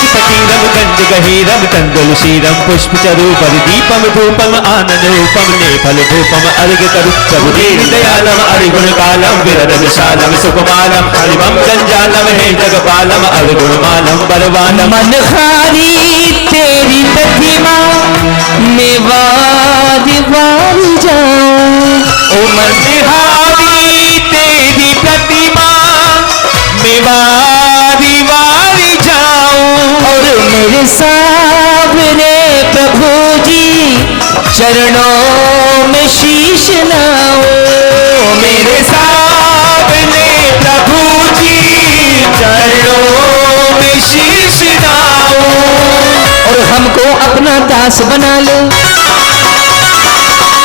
पटीरम गंज गहीरम कंदलुशीरम पुष्प चरूपर दीपम धूपम आनंद रूपम नेफल धूपम अर्घ करु प्रभुदीन दयालम अरिगुण कालम विरद विशालम सुकुमारम हरिवम जंजालम हे जगपालम अवगुणमालम बलवानम। मनहारी तेरी प्रतिमा मैं वारी वारी जाऊं। ओ मनहारी तेरी प्रतिमा मैं वारी वारी जाऊं। और मेरे सामने प्रभु जी चरणों में शीश लाऊं। मेरे सामने प्रभु जी चरणों में शीश लाऊं। और हमको अपना दास बना लो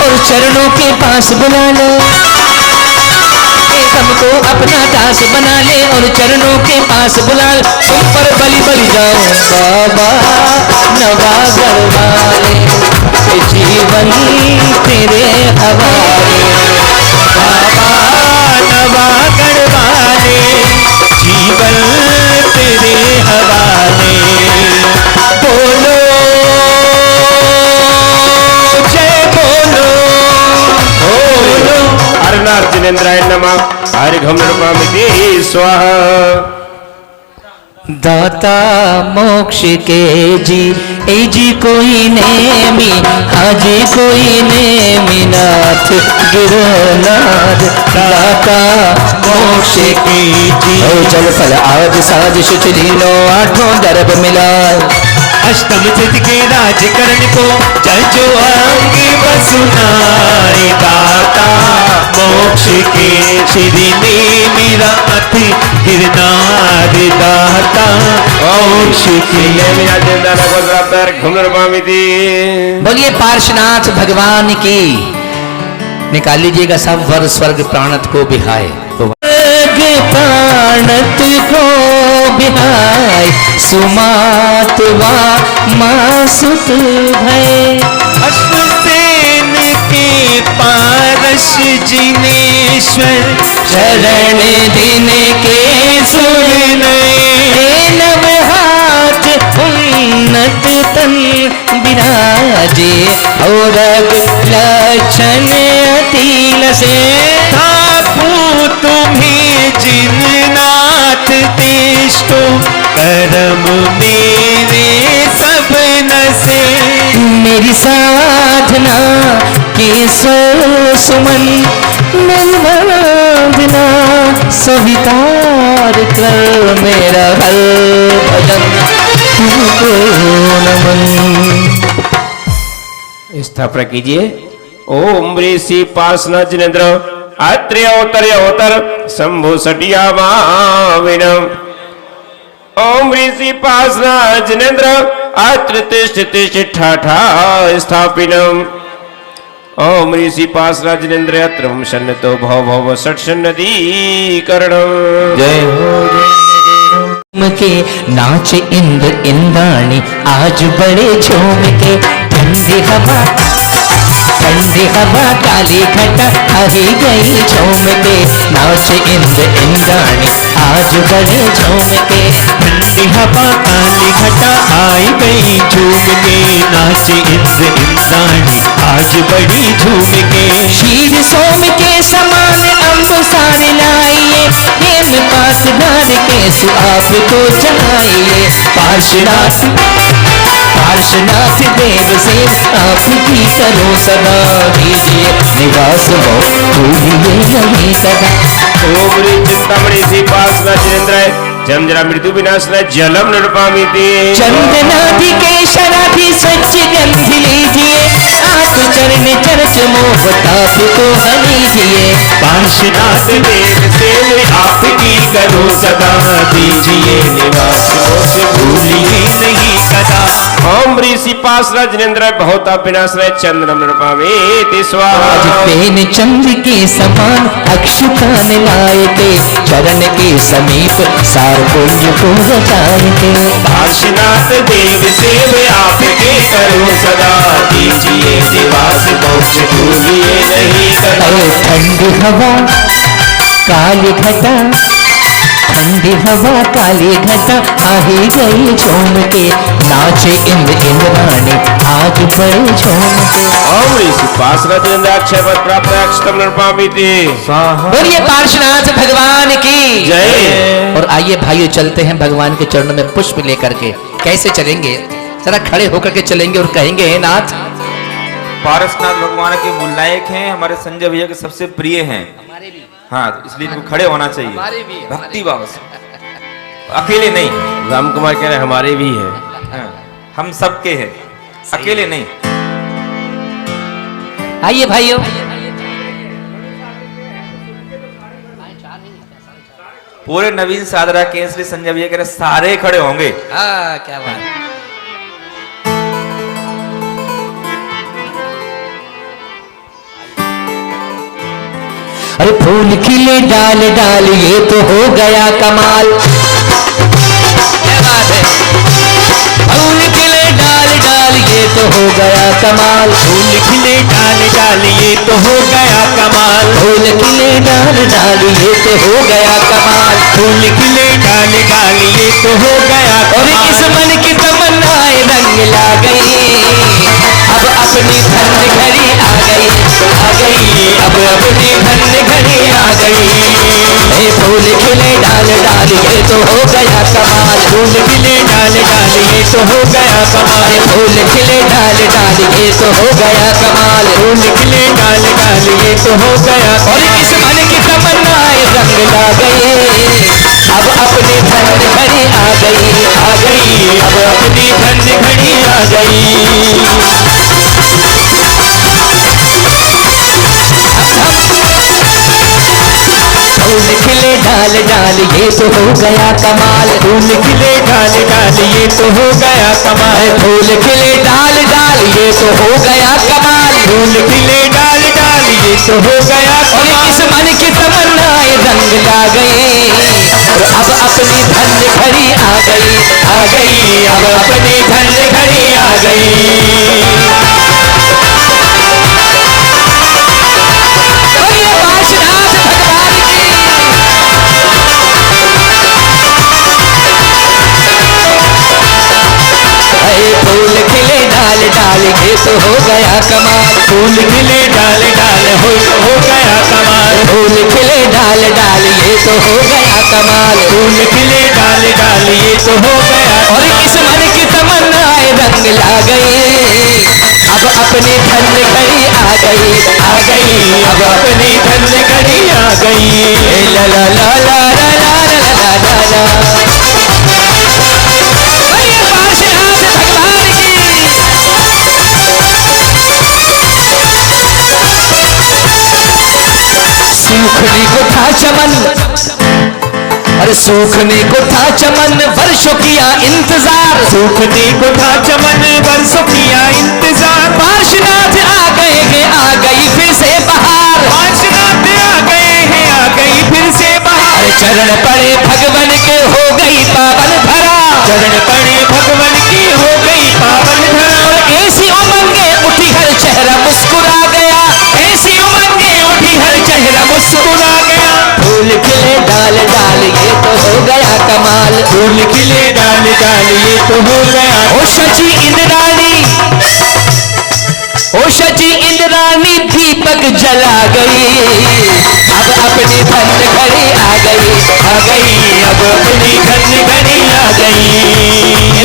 और चरणों के पास बुला लो। हमको अपना दास बना ले और चरणों के पास बुला ले। तुम पर बलि बलि जाऊं बाबा नवागढ़ वाले ये जीवन तेरे हवाले। बाबा नवागढ़ वाले जीवन तेरे हवाले। बोलो जय बोलो बोलो जिनेन्द्राय नमः अर्घ्यं नृपामिति स्वाहा। दाता मोक्ष के जी ए जी कोई नेमी हाजी कोई नेमी नाथ गिरनाथ दाता मोक्ष के जी ओ जल फल आज साज शुच लीलो आठों दरब मिलाए अष्टम चित के राज करण को जजो आगे बसुनाए दाता मोक्ष के श्री ने मेरा अति गिरनार दाता मोक्ष के बोलिए पार्श्वनाथ भगवान की। निकाल लीजिएगा सब वर स्वर्ग प्राणत को बिहाय प्राणत को बिहाय सुमात वा मासुत भय अश्वसेन के पारस जिनेश्वर शरण दिन के सुन नव हाथ उन्नत तन विराजे और लक्षण अतिल से थापू तुम्हें जिननाथ तिष्ठो करम मेरे सब नसे मेरी साधना के सो सुमन निर्वंदना स्वीकार कर मेरा हर भजन तुमको नमन। स्थापना कीजिए। ओम ऋषि पासना जिनेन्द्र आत्रेय अवतर शंभु सटिया माविनम। ओम ऋषि पासना जिनेन्द्र आत्र तिष्ठ तिष्ठ ठाठा स्थापिनम। ओम ऋषि पासना जिनेन्द्र अत्र सन्नतो भव भव षट सन्नदीकरणम। जय हो के नाच इंद्र इंद्राणी आज बड़े झूम के ठंडी हवा काली घटा आई गई झूम के नाच इंद्र इंद्राणी आज बड़े झूम के ठंडी हवा काली घटा आई गई झूम के नाच इंद्र इंद्राणी आज बड़ी झूम के शीर सोम के समान अम्ब सारे लाइए हेम पास नार के सु आपको चलाइए पार्श्वनाथ देव से आपकी करो सदा दीजिए निवास वो भूलिए नहीं कदा। ओम ह्रीं चिंतामणि श्री पासना जिनेन्द्राय जम जरा मृत्यु विनाशनाय जलम नृपामिति। चंदनादि केशरादि स्वच्छ गंध लीजिए आप चरण चर्च मोह ताप को हनीजिए पार्श्वनाथ देव सेव आपकी करो सदा दीजिए निवास मोक्ष भूलिए नहीं कदा। ओम ऋषि पासना जिनेन्द्राय बहुत विनाशनाय चंद्रम नृपामिति स्वाहा। आज पेन चंद्र के समान अक्षुतान लाए थे चरण के समीप सार पुण्य को रचाए थे पार्श्वनाथ देव सेव आपके करो सदा दीजिए निवास मोक्ष भूलिए नहीं कदा। ठंडी हवा काली घटा ठंडी हवा काली घटा आई गई झूम के नाचे इंद्र इंद्राणी आज बड़े झूम के। ओम ऋषि पासना जिनेन्द्र अक्षय पद प्राप्त अक्षतम नृपामिति। बोलिए पार्श्वनाथ भगवान की जय। और आइए भाइयों चलते हैं भगवान के चरणों में पुष्प लेकर के। कैसे चलेंगे जरा खड़े होकर के चलेंगे और कहेंगे हे नाथ। पारसनाथ भगवान के मूलनायक हैं, हमारे संजय भैया के सबसे प्रिय हैं। हाँ, इसलिए इनको खड़े होना चाहिए भक्ति भाव से, अकेले नहीं। राम कुमार कह रहे हमारे भी है। हाँ, हम सबके हैं, अकेले नहीं। आइए भाइयों पूरे नवीन सादरा के इसलिए संजय भैया कह रहे सारे खड़े होंगे। क्या बात। अरे फूल खिले डाल डाल ये तो हो गया कमाल। क्या बात है। फूल खिले डाल डाल ये तो हो गया कमाल। फूल खिले डाल डाल ये तो हो गया कमाल। फूल खिले डाल डाल ये तो हो गया कमाल। फूल खिले डाल डाल ये तो हो गया और कमाल। इस मन की तमन्नाएं रंग ला गई अब अपनी धन घड़ी आ गई अब अपनी धन घड़ी आ डाल डाल ये तो हो गया कमाल, फूल खिले डाल डाल ये तो हो गया कमाल, फूल खिले डाल डाल ये तो हो गया कमाल, फूल खिले डाल डाल ये तो हो गया और इस मन की तमन्नाएं रंग ला गए, अब अपनी धन घड़ी आ गई, आ गई, अब अपनी धन घड़ी आ गई। फूल खिले डाल डाल ये तो हो गया कमाल, फूल खिले डाल डाल ये तो हो गया कमाल, फूल खिले डाल डाल ये तो हो गया कमाल, फूल खिले डाल डाल ये तो हो गया और कमाल। इस मन की तमन्नाएं रंग ला गए, और अब अपनी धन घड़ी आ गई, आ गई, अब अपनी धन घड़ी आ गई। बोलिए बादशाह भगवान की। अरे फूल खिले डाल डाल ये तो हो गया कमाल, फूल खिले डाल डाल हो गया कमाल, फूल खिले डाल डाल ये तो हो गया कमाल, फूल खिले डाल डाल ये तो हो गया और कमाल। इस मन की तमन्नाएं रंग ला गई, अब अपनी धन घड़ी आ गई, आ गई, अब अपनी धन घड़ी आ गई। ला ला ला ला ला ला ला ला ला ला। बोलिए पार्श्वनाथ भगवान की। सूखने को था चमन, अरे सूखने को था चमन, वर्षों किया इंतजार, सूखने को था चमन, बरसों किया इंतजार, पार्श्वनाथ आ गई फिर से बहार, पार्श्वनाथ आ गए हैं, आ गई फिर से बहार। अरे चरण पड़े भगवन के हो गई पावन धरा, चरण पड़े भगवन की हो गई पावन धरा, और ऐसी उमंगे उठी हर चेहरा मुस्कुरा गया, ऐसी उमंगे उठी हर चेहरा मुस्कुरा गया। फूल खिले डाल डाल ये तो हो गया कमाल, फूल खिले डाल डाल ये तो हो गया। ओ शची इंद्राणी, ओ शची इंद्राणी दीपक जला गई, अब अपनी धन घड़ी आ गई, आ गई, अब अपनी धन घड़ी आ गई।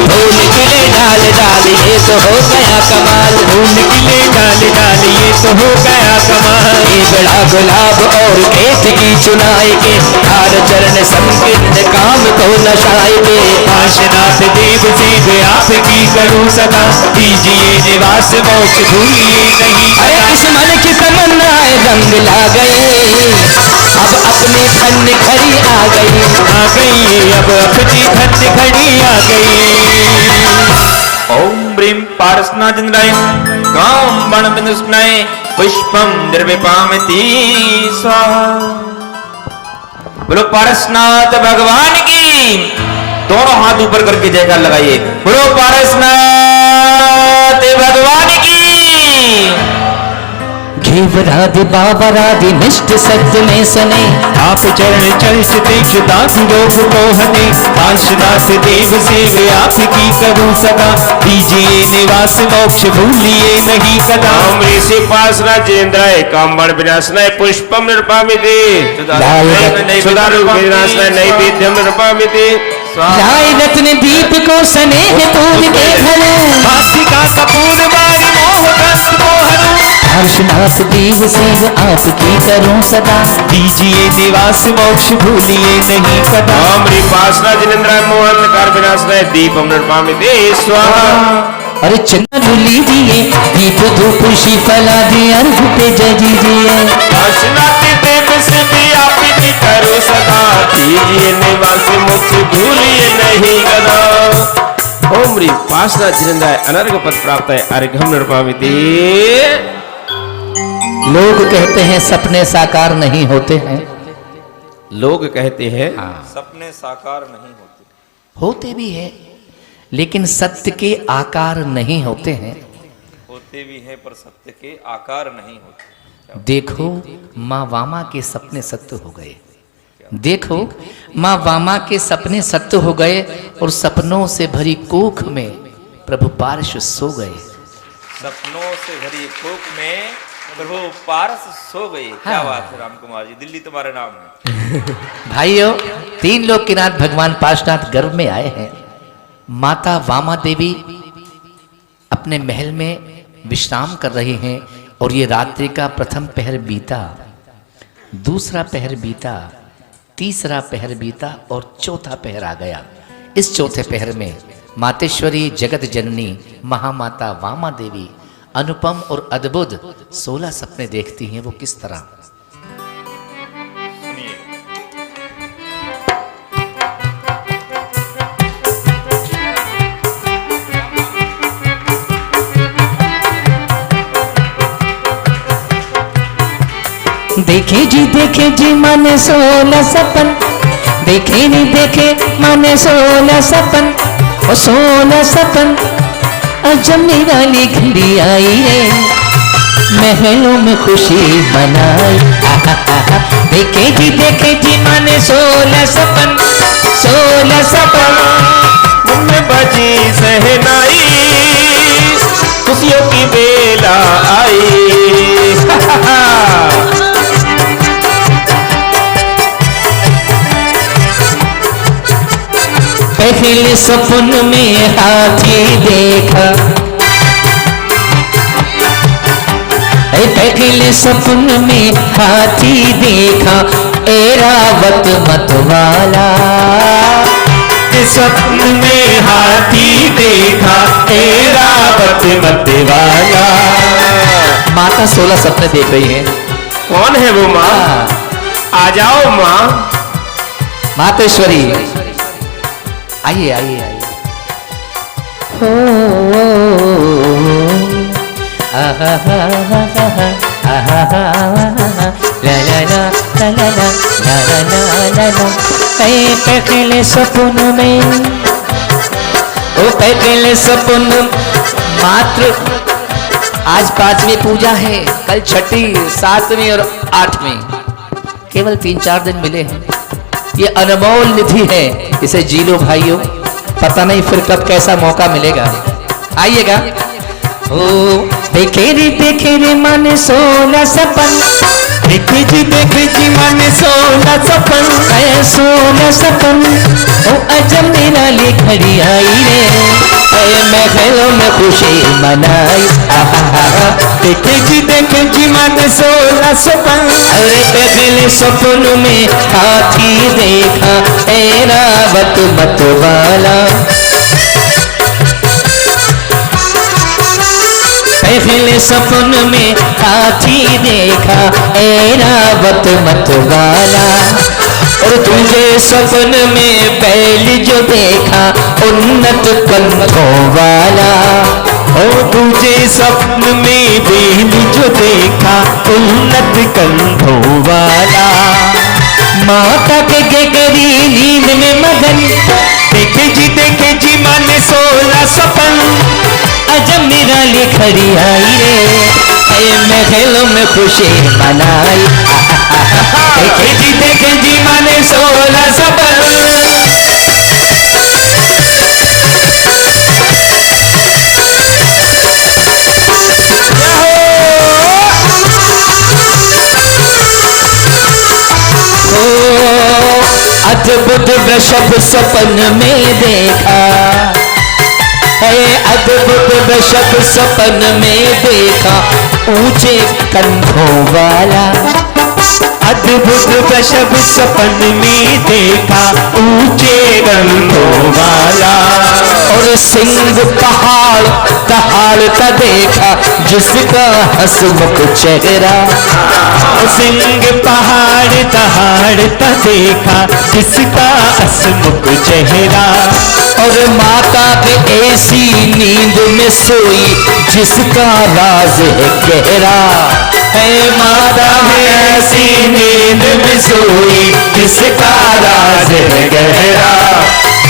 फूल खिले डाल डाल ये तो हो गया कमाल, फूल खिले डाल डाल ये तो हो गया कमाल। ये बड़ा गुलाब और केतकी चुनाए के, हार चरण संकीर्ण काम को नशाए के, पार्श्वनाथ देव सेव आपकी करूं सदा, दीजिए निवास मोक्ष भूलिए नहीं अरे सदा। इस मन की तमन्नाएं रंग ला गए, अब अपनी धन घड़ी आ गई, आ गई, अब अपनी धन घड़ी आ गई। ओम ब्रीम पारसनाथेन्द्राय काम बण बिंदुष्णाय पुष्पम द्रव्यपामति स्वाहा। बोलो पारसनाथ भगवान की, दोनों हाथ ऊपर करके जयकार लगाइए। बोलो पारसनाथ भगवान की। घेवराधि बाबराधि निष्ठ सत्य में सने, आप चरण चरित दीक्षता रोग को हने, पार्श्वनाथ देव सेव आपकी करूं सदा, दीजिए निवास मोक्ष भूलिए नहीं कदा। ओम ऋषि पासना जिनेन्द्राय कामबाण विनाशनाय पुष्पम निर्पामिति सुदारु विनाशनाय नैवेद्यम निर्पामिति लाए रत्न दीप को स्नेह पूर्ण के घरे, मासिका कपूर बारी मोह ग्रस्त मोहरू, पार्श्वनाथ देव सेव आपकी करूं सदा, दीजिए निवास मोक्ष भूलिए नहीं कदा। ओम ऋषि पासना जिनेन्द्राय मोहन कार विनाशनाय दीपम निर्पामिति स्वाहा। अरे चंदन लीजिए दीप धूप शीफला दिए अर्घ पे जय दीजिए, पार्श्वनाथ देव से भी आपकी करो सदा, दीजिए निवास मोक्ष भूलिए नहीं कदा। ओम ह्रीं पासना जिनेन्द्राय अनर्घ पद प्राप्त है अर्घम निर्पामिति। लोग कहते हैं सपने साकार नहीं होते हैं, लोग कहते हैं सपने साकार नहीं होते, होते भी है लेकिन सत्य के आकार नहीं होते हैं। होते भी हैं पर सत्य के आकार नहीं होते। देखो माँ वामा के सपने सत्य हो गए, देखो माँ वामा के सपने सत्य हो गए और सपनों से भरी कोख में प्रभु पार्श्व सो गए। सपनों से भरी कोख में प्रभु पारस सो गए। क्या हाँ। बात है राम कुमार जी, दिल्ली तुम्हारे नाम है। भाइयों, तीन लोक के नाथ भगवान पार्श्वनाथ गर्भ में आए हैं। माता वामा देवी अपने महल में विश्राम कर रही हैं और ये रात्रि का प्रथम पहर बीता, दूसरा पहर बीता, तीसरा पहर बीता और चौथा पहर आ गया। इस चौथे पहर में मातेश्वरी जगत जननी महामाता वामा देवी अनुपम और अद्भुत 16 सपने देखती हैं। वो किस तरह? सुनिए। देखे जी माने 16 सपन, देखे नहीं देखे माने 16 सपन, ओ 16 सपन अजब निराली घड़ी आई रे, महलों में खुशी मनाई। देखे जी माने 16 सपन, 16 सपन मन में बजी सहनाई, खुशियों की बेला आई। पहले सपन में हाथी देखा, पहले सपन में हाथी देखा, एरावत मतवाला। सपन में हाथी देखा, एरावत मतवाला। माता 16 सपने देख रही है। कौन है वो माँ? आ जाओ माँ। मातेश्वरी आइए आइए आइए। पहले सपन में, ओ पहले सपन। मात्र आज 5वीं पूजा है, कल 6ठी, 7वीं और 8वीं, केवल 3-4 दिन मिले हैं। ये अनमोल निधि है, इसे जी लो भाइयों, पता नहीं फिर कब कैसा मौका मिलेगा। आइएगा। ओ देखे रे माने 16 सपन, देखे जी माने 16 सपन, 16 सपन ओ अजब निराली घड़ी आई रे, महलों में खुशी मनाई। देखे जी माने 16 सपन, अरे पहले सपन में हाथी देखा, एरावत मतवाला। पहले सपन में हाथी देखा, एरावत मतवाला। और तुझे सपन में बैल जो देखा, उन्नत कंधों वाला। और तुझे सपन में बैल जो देखा, उन्नत कंधों वाला। माता के गगरी नींद में मगन, देखे जी माने 16 सपन, अजब निराली खड़ी आई रे, महलों में खुशी मनाई। देखे जी माने 16 सपन। अद्भुत वृषभ सपन में देखा है, अद्भुत वृषभ सपन में देखा, ऊंचे कंधों वाला। अद्भुत वृषभ सपन में देखा, ऊंचे कंधों वाला। और सिंह पहाड़ दहाड़ता देखा, जिसका हंसमुख चेहरा। सिंह पहाड़ दहाड़ता देखा, जिसका हंसमुख चेहरा। और माता के ऐसी नींद में सोई, जिसका राज है गहरा। है माता है ऐसी नींद में सोई, जिसका राज है गहरा।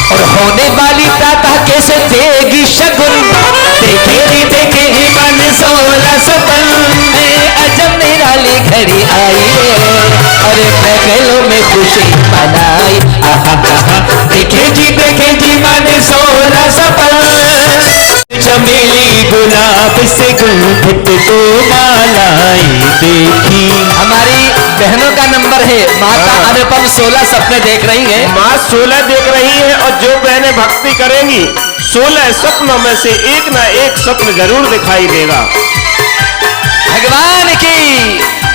और होने वाली प्रातः कैसे देगी शगुन, देखे मन 16 सपन, अजब निराली घड़ी आई रे, अरे महलों में खुशी मनाई। देखे जी मन 16 सपन। चमेली गुलाब से गुलत तो मालाई, अवसर है, माता अनुपम 16 सपने देख रही है। माँ 16 देख रही है और जो बहनें भक्ति करेंगी 16 सपनों में से एक ना एक स्वप्न जरूर दिखाई देगा। भगवान की।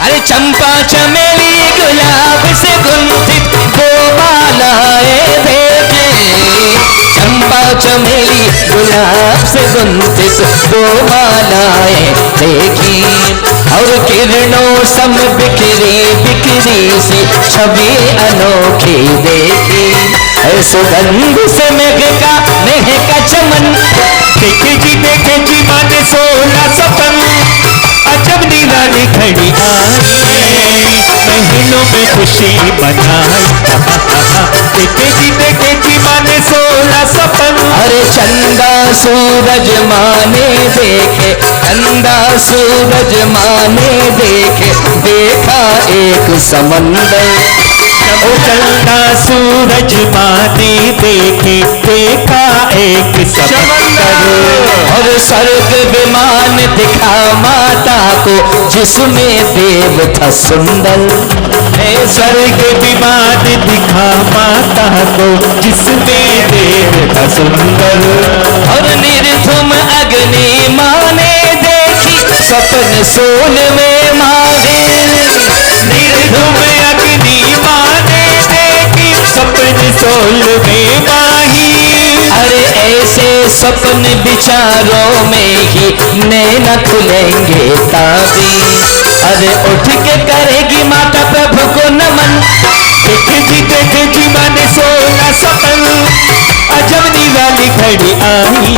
अरे चंपा चमेली गुलाब से गुंथित दो मालाएं देखे, चंपा चमेली गुलाब से गुंथित दो मालाएं देखी, और किरणों सम बिखरी बिखरी सी छवि अनोखी देखी, सुगंध से महका चमन, देखे जी माने 16 सपन, अजब निराली घड़ी आई, महीनों में खुशी मनाई। देखे जी माने 16 सपन। अरे चंदा सूरज माने देखे, चंदा सूरज माने देखे, देखा एक समंदर। ओ चंदा सूरज माने देखे, देखा एक समंदर। और स्वर्ग विमान दिखा माता को, जिसमें देव था सुंदर। स्वर्ग विमान दिखा माता को, जिसमें देव था सुंदर। और निर्धुम अग्नि माने देखी, सपन सोल में माहे, निर्धुम अग्नि माने देखी, सपन सोल में माही। अरे ऐसे सपन विचारों में ही नैना खुलेंगे ताबी, अरे उठ के करेगी माता प्रभु को नमन। देखे जी माने 16 सपन, अजब निराली घड़ी आई,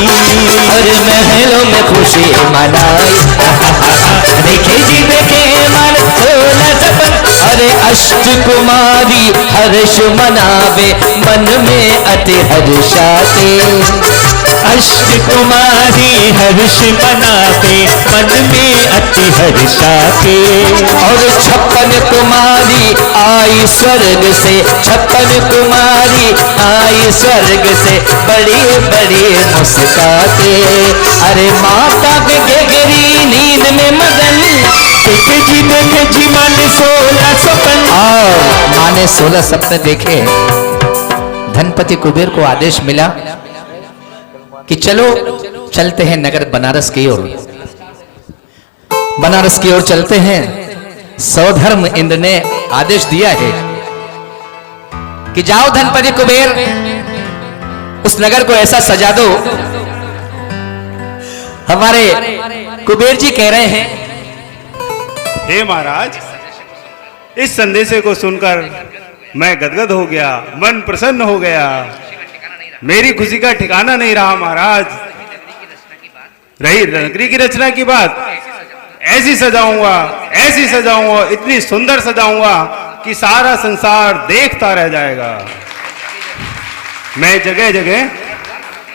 और महलों में खुशी मनाई। देखे जी देखे मन 16 सपन, अरे अष्ट कुमारी हर्ष मनावे, मन में अति हर्षाते। अष्ट कुमारी हर्ष मनाते, मन में अति हर्षाते। और 56 कुमारी आई स्वर्ग से, 56 कुमारी आई स्वर्ग से, बड़ी बड़ी मुस्काते। अरे माता के गहरी नींद में मगन, देखे जी माने 16 सपन। और माने 16 सपने देखे। धनपति कुबेर को आदेश मिला कि चलो चलते हैं नगर बनारस की ओर, बनारस की ओर चलते हैं। सौधर्म इंद्र ने आदेश दिया है कि जाओ धनपति कुबेर, उस नगर को ऐसा सजा दो। हमारे कुबेर जी कह रहे हैं, हे महाराज, इस संदेश को सुनकर मैं गदगद हो गया, मन प्रसन्न हो गया। मेरी खुशी का ठिकाना नहीं रहा महाराज। रही नगरी की रचना की बात, ऐसी सजाऊंगा, ऐसी सजाऊंगा, इतनी सुंदर सजाऊंगा कि सारा संसार देखता रह जाएगा। मैं जगह जगह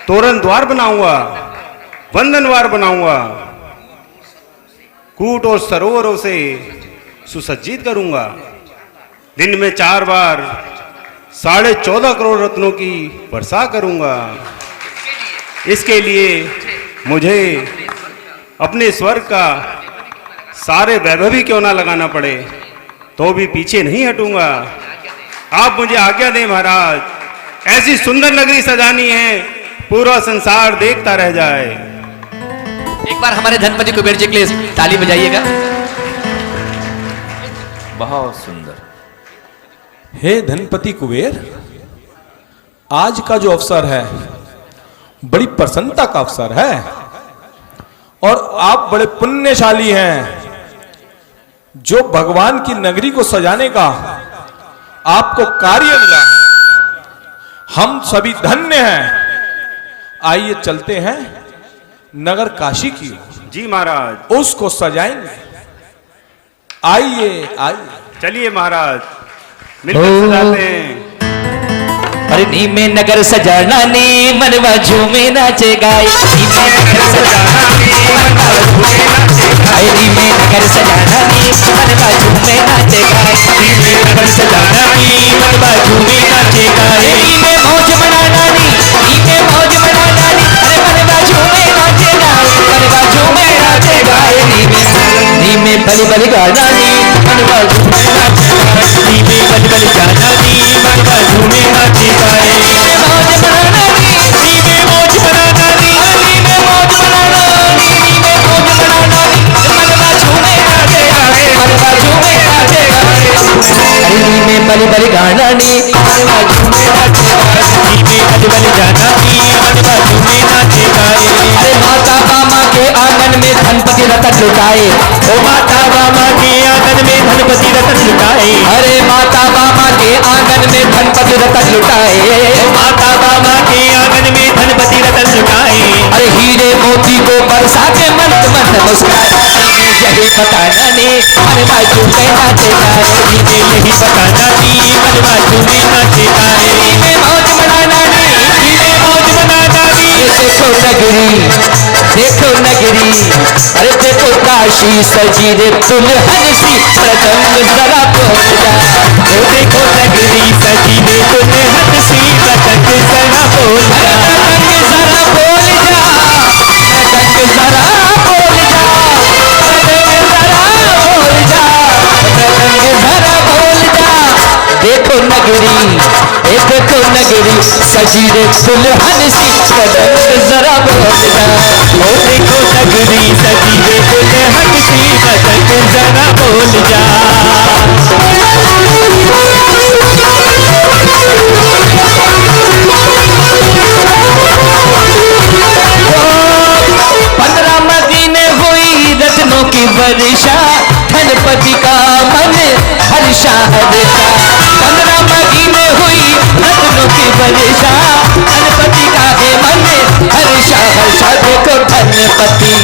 तोरण द्वार बनाऊंगा, वंदनवार बनाऊंगा, कूट और सरोवरों से सुसज्जित करूंगा। दिन में 4 बार 14.5 करोड़ रत्नों की वर्षा करूंगा। इसके लिए मुझे अपने स्वर्ग का सारे वैभव ही क्यों ना लगाना पड़े, तो भी पीछे नहीं हटूंगा। आप मुझे आज्ञा दें महाराज, ऐसी सुंदर नगरी सजानी है, पूरा संसार देखता रह जाए। एक बार हमारे धनपति कुबेर जी के लिए ताली बजाइएगा। बहुत सुंदर। हे धनपति कुबेर, आज का जो अवसर है बड़ी प्रसन्नता का अवसर है, और आप बड़े पुण्यशाली हैं। जो भगवान की नगरी को सजाने का आपको कार्य मिला है, हम सभी धन्य हैं। आइए चलते हैं नगर काशी की। जी महाराज। उसको सजाएंगे। आइए आइए। चलिए महाराज, मिलकर सजाते हैं। अरे नी में नगर सजाना नी मनवा झूमे नाचे गाए, नी में नगर सजाना नी मनवा झूमे नाचे गाए, नी में नगर सजाना नी मनवा झूमे नाचे गाए, नी में नगर सजाना नी मनवा झूमे नाचे गाए, नी में मौज मनाना नी में मौज मनाना नी, अरे मनवा झूमे नाचे गाए, मनवा झूमे नाचे गाए, नी में बली बली गाना नी मनवा झूमे नाचे गाए, लुटाए। ओ माता बामा के आंगन में धनपति रतन लुटाए। अरे माता बामा के आंगन में धनपति रतन लुटाए। ओ माता बामा के आंगन में धनपति रतन लुटाए। अरे हीरे मोती को बरसा के मंद मंद मुस्कुराए। यही बताना ने मन बाजू में नाचे गाए। यही बताना नी मन बाजू में नाचे गाए। में मौज बनाना ने मौज बनाना नी। देखो नगरी, देखो नगरी, अरे देखो काशी सजी रे दुल्हन सी, प्रसंग जरा बोल जा। ओ देखो नगरी सजी रे दुल्हन सी, प्रसंग जरा बोल जा। प्रसंग जरा बोल जा, प्रसंग जरा बोल जा, प्रसंग जरा बोल जा, प्रसंग जरा बोल जा। देखो नगरी, ए देखो नगरी सजी रे दुल्हन सी, प्रसंग जरा बोल जा। ओ देखो नगरी सजी रे दुल्हन सी, प्रसंग जरा बोल जा। 15 महीने हुई रत्नों की वर्षा, धनपति का मन हर्षा हर्षा। 15 महीने हुई रत्नों की वर्षा, धनपति का है मन हर्षा हर्षा। देखो धनपति,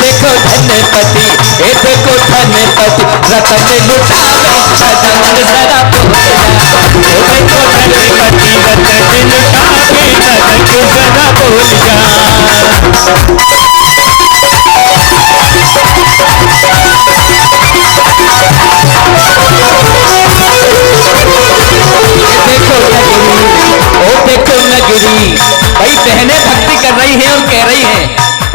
देखो धनपति, ए देखो धनपति रतन लुटावे, रतन जरा बोल जा। ओ देखो धनपति रतन लुटावे, रतन जरा बोल जा। देखो नगरी, ओ देखो नगरी, भाई बहनें भक्ति कर रही हैं और कह रही हैं,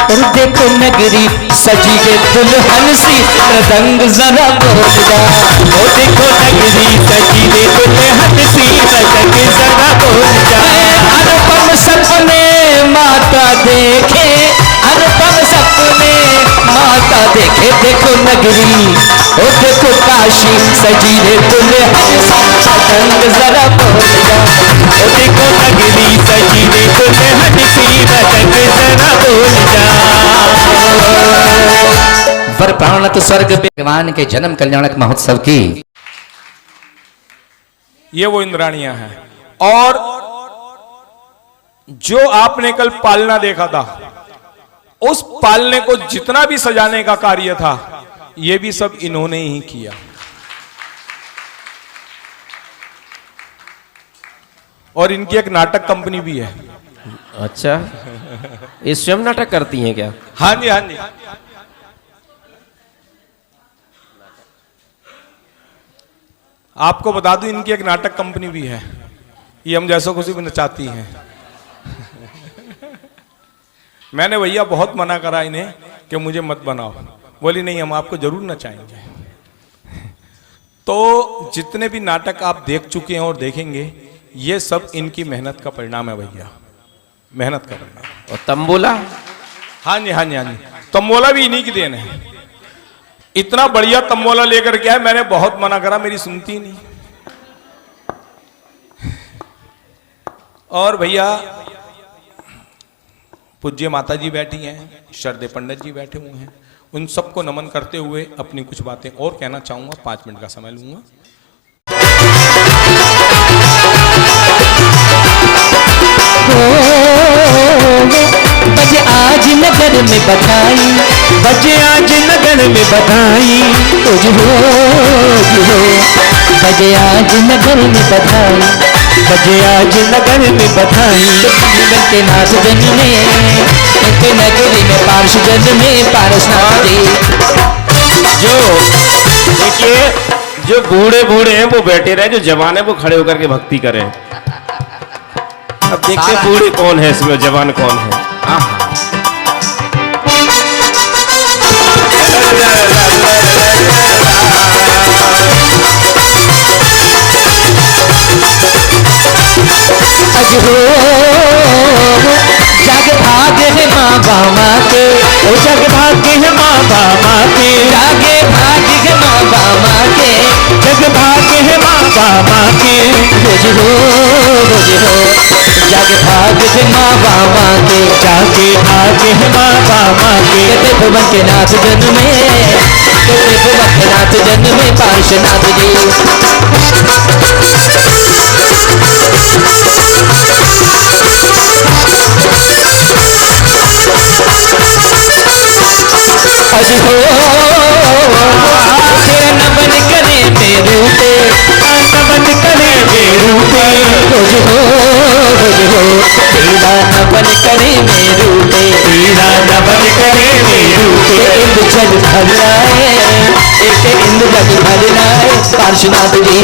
और देखो नगरी सजी के दुल्हन सी, मृदंग जरा बोल जा। ओ देखो नगरी सजी रे दुल्हन सी, मृदंग जरा बोल जा। अनुपम सपने माता देखे, अनुपम सपने माता देखे। देखो नगरी, ओ देखो काशी सजी रे दुल्हन सी, मृदंग जरा बोल जा। ओ देखो नगरी सजी रे दुल्हन सी, मृदंग जरा बोल जा। वर प्राणत स्वर्ग में भगवान के जन्म कल्याणक महोत्सव की ये वो इंद्राणियां हैं। और जो आपने कल पालना देखा था, उस पालने को जितना भी सजाने का कार्य था, ये भी सब इन्होंने ही किया। और इनकी एक नाटक कंपनी भी है। अच्छा, ये स्वयं नाटक करती हैं क्या? हाँ जी, हाँ जी। आपको बता दूं, इनकी एक नाटक कंपनी भी है। ये हम जैसों को सिर्फ नचाती हैं। मैंने भैया बहुत मना करा इन्हें कि मुझे मत बनाओ। बोली नहीं, हम आपको जरूर नचाएंगे। तो जितने भी नाटक आप देख चुके हैं और देखेंगे, ये सब इनकी मेहनत का परिणाम है भैया, मेहनत का परिणाम। और तंबोला? हाँ जी, हाँ जी, हाँ जी, तंबोला भी इन्हीं की देन है। इतना बढ़िया तंबोला लेकर के आए, मैंने बहुत मना करा, मेरी सुनती नहीं। और भैया पूज्य माता जी बैठी हैं, श्रद्धे पंडित जी बैठे हुए हैं, उन सबको नमन करते हुए अपनी कुछ बातें और कहना चाहूंगा। 5 मिनट का समय लूंगा। बजे आज नगर में बधाई, बजे आज नगर में बधाई, तुझ हो बजे आज नगर में बधाई, बजे आज नगर में बधाई। जीवन के नाथ जन्मे, एक नगरी में पार्श जन्मे, पारसनाथ जी। जो देखिए, जो बूढ़े बूढ़े हैं वो बैठे रहे, जो जवान है वो खड़े होकर के भक्ति करें। अब देखते हैं बूढ़े कौन है इसमें, जवान कौन है। अज हो जग भाग्य है माँ बाबा के, ओ जग भाग्य है माँ बाबा के, जागे भाग्य है माँ बाबा के, जग भाग्य है माँ बाबा के। रोज हो जग भाग्य है माँ बाबा के जाके आके है बाबा माँ के त्रिभुवन के नाथ जन्मे त्रिभुवन के नाथ जन्मे पार्श्वनाथ जी। अज हो तेरा नमन करे मेरे पे नमन करे मेरू पे तुझ हो तेरा नमन करे मेरे पे तेरा नमन करे मेरू पे इंद्र जल भर लाए एक इंद्र जल भर लाए पार्श्वनाथ जी।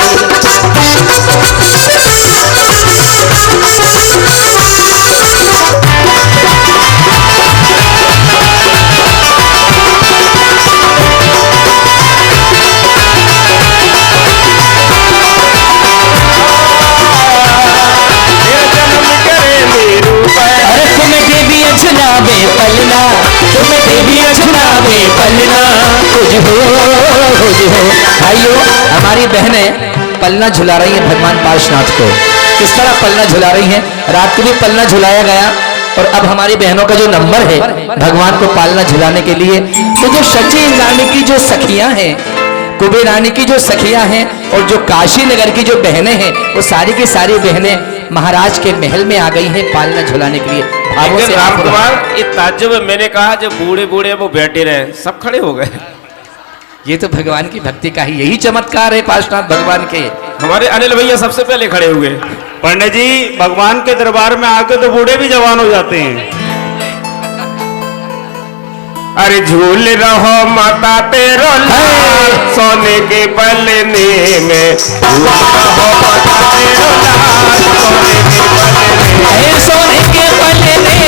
अरे तुम्हें देवी अछुनावे पलना तुम्हें देवी अछुनावे पलना तुझ हो भाइयों हमारी बहनें पलना झुला रही हैं भगवान पार्श्वनाथ को। किस तरह पलना झुला रही हैं? रात को भी पलना झुलाया गया और अब हमारी बहनों का जो नंबर है भगवान को पालना झुलाने के लिए, तो जो सची रानी की जो सखियां हैं, कुबेर रानी की जो सखियां हैं और जो काशी नगर की जो बहनें हैं, वो सारी की सारी बहनें महाराज के महल में आ गई हैं पालना झुलाने के लिए। भावों से राम कुमार ये ताज्जुब मैंने कहा जो बूढ़े बूढ़े वो बैठे रहे सब खड़े हो गए। ये तो भगवान की भक्ति का ही यही चमत्कार है पार्श्वनाथ भगवान के। हमारे अनिल भैया सबसे पहले खड़े हुए। पंडित जी भगवान के दरबार में आके तो बूढ़े भी जवान हो जाते हैं। अरे झूल रहो माता तेरो लाल सोने के पलने में, झूल रहो माता तेरो लाल सोने के पलने में, सोने के पलने में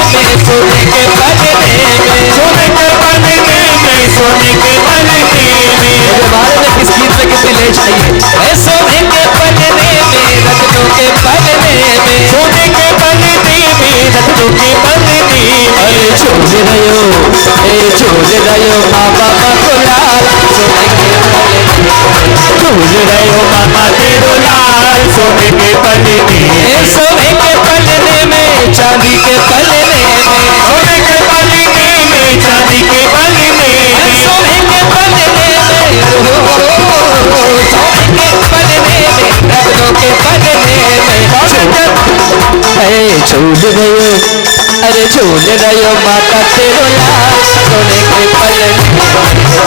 सोने के पलने में सोने के पलने में सोने के पलने में हमारे में किस गीत में कितनी ले चाहिए। सोने के पलने में रत्नों के पलने में सोने के पलने में रत्नों के पलने में अरे झूल रहे हो मामा को लाल सोने के पलने में झूल रहे हो मामा तेरो लाल सोने के पलने में सोने के पलने में चांदी के पलने में सोने के पलने में चांदी के पलने में सोने के पलने में सोने के पलने में रत्नों के पलने में झूल रहे हो अरे झूल रहे हो माता तेरो लाल सोने के पलने में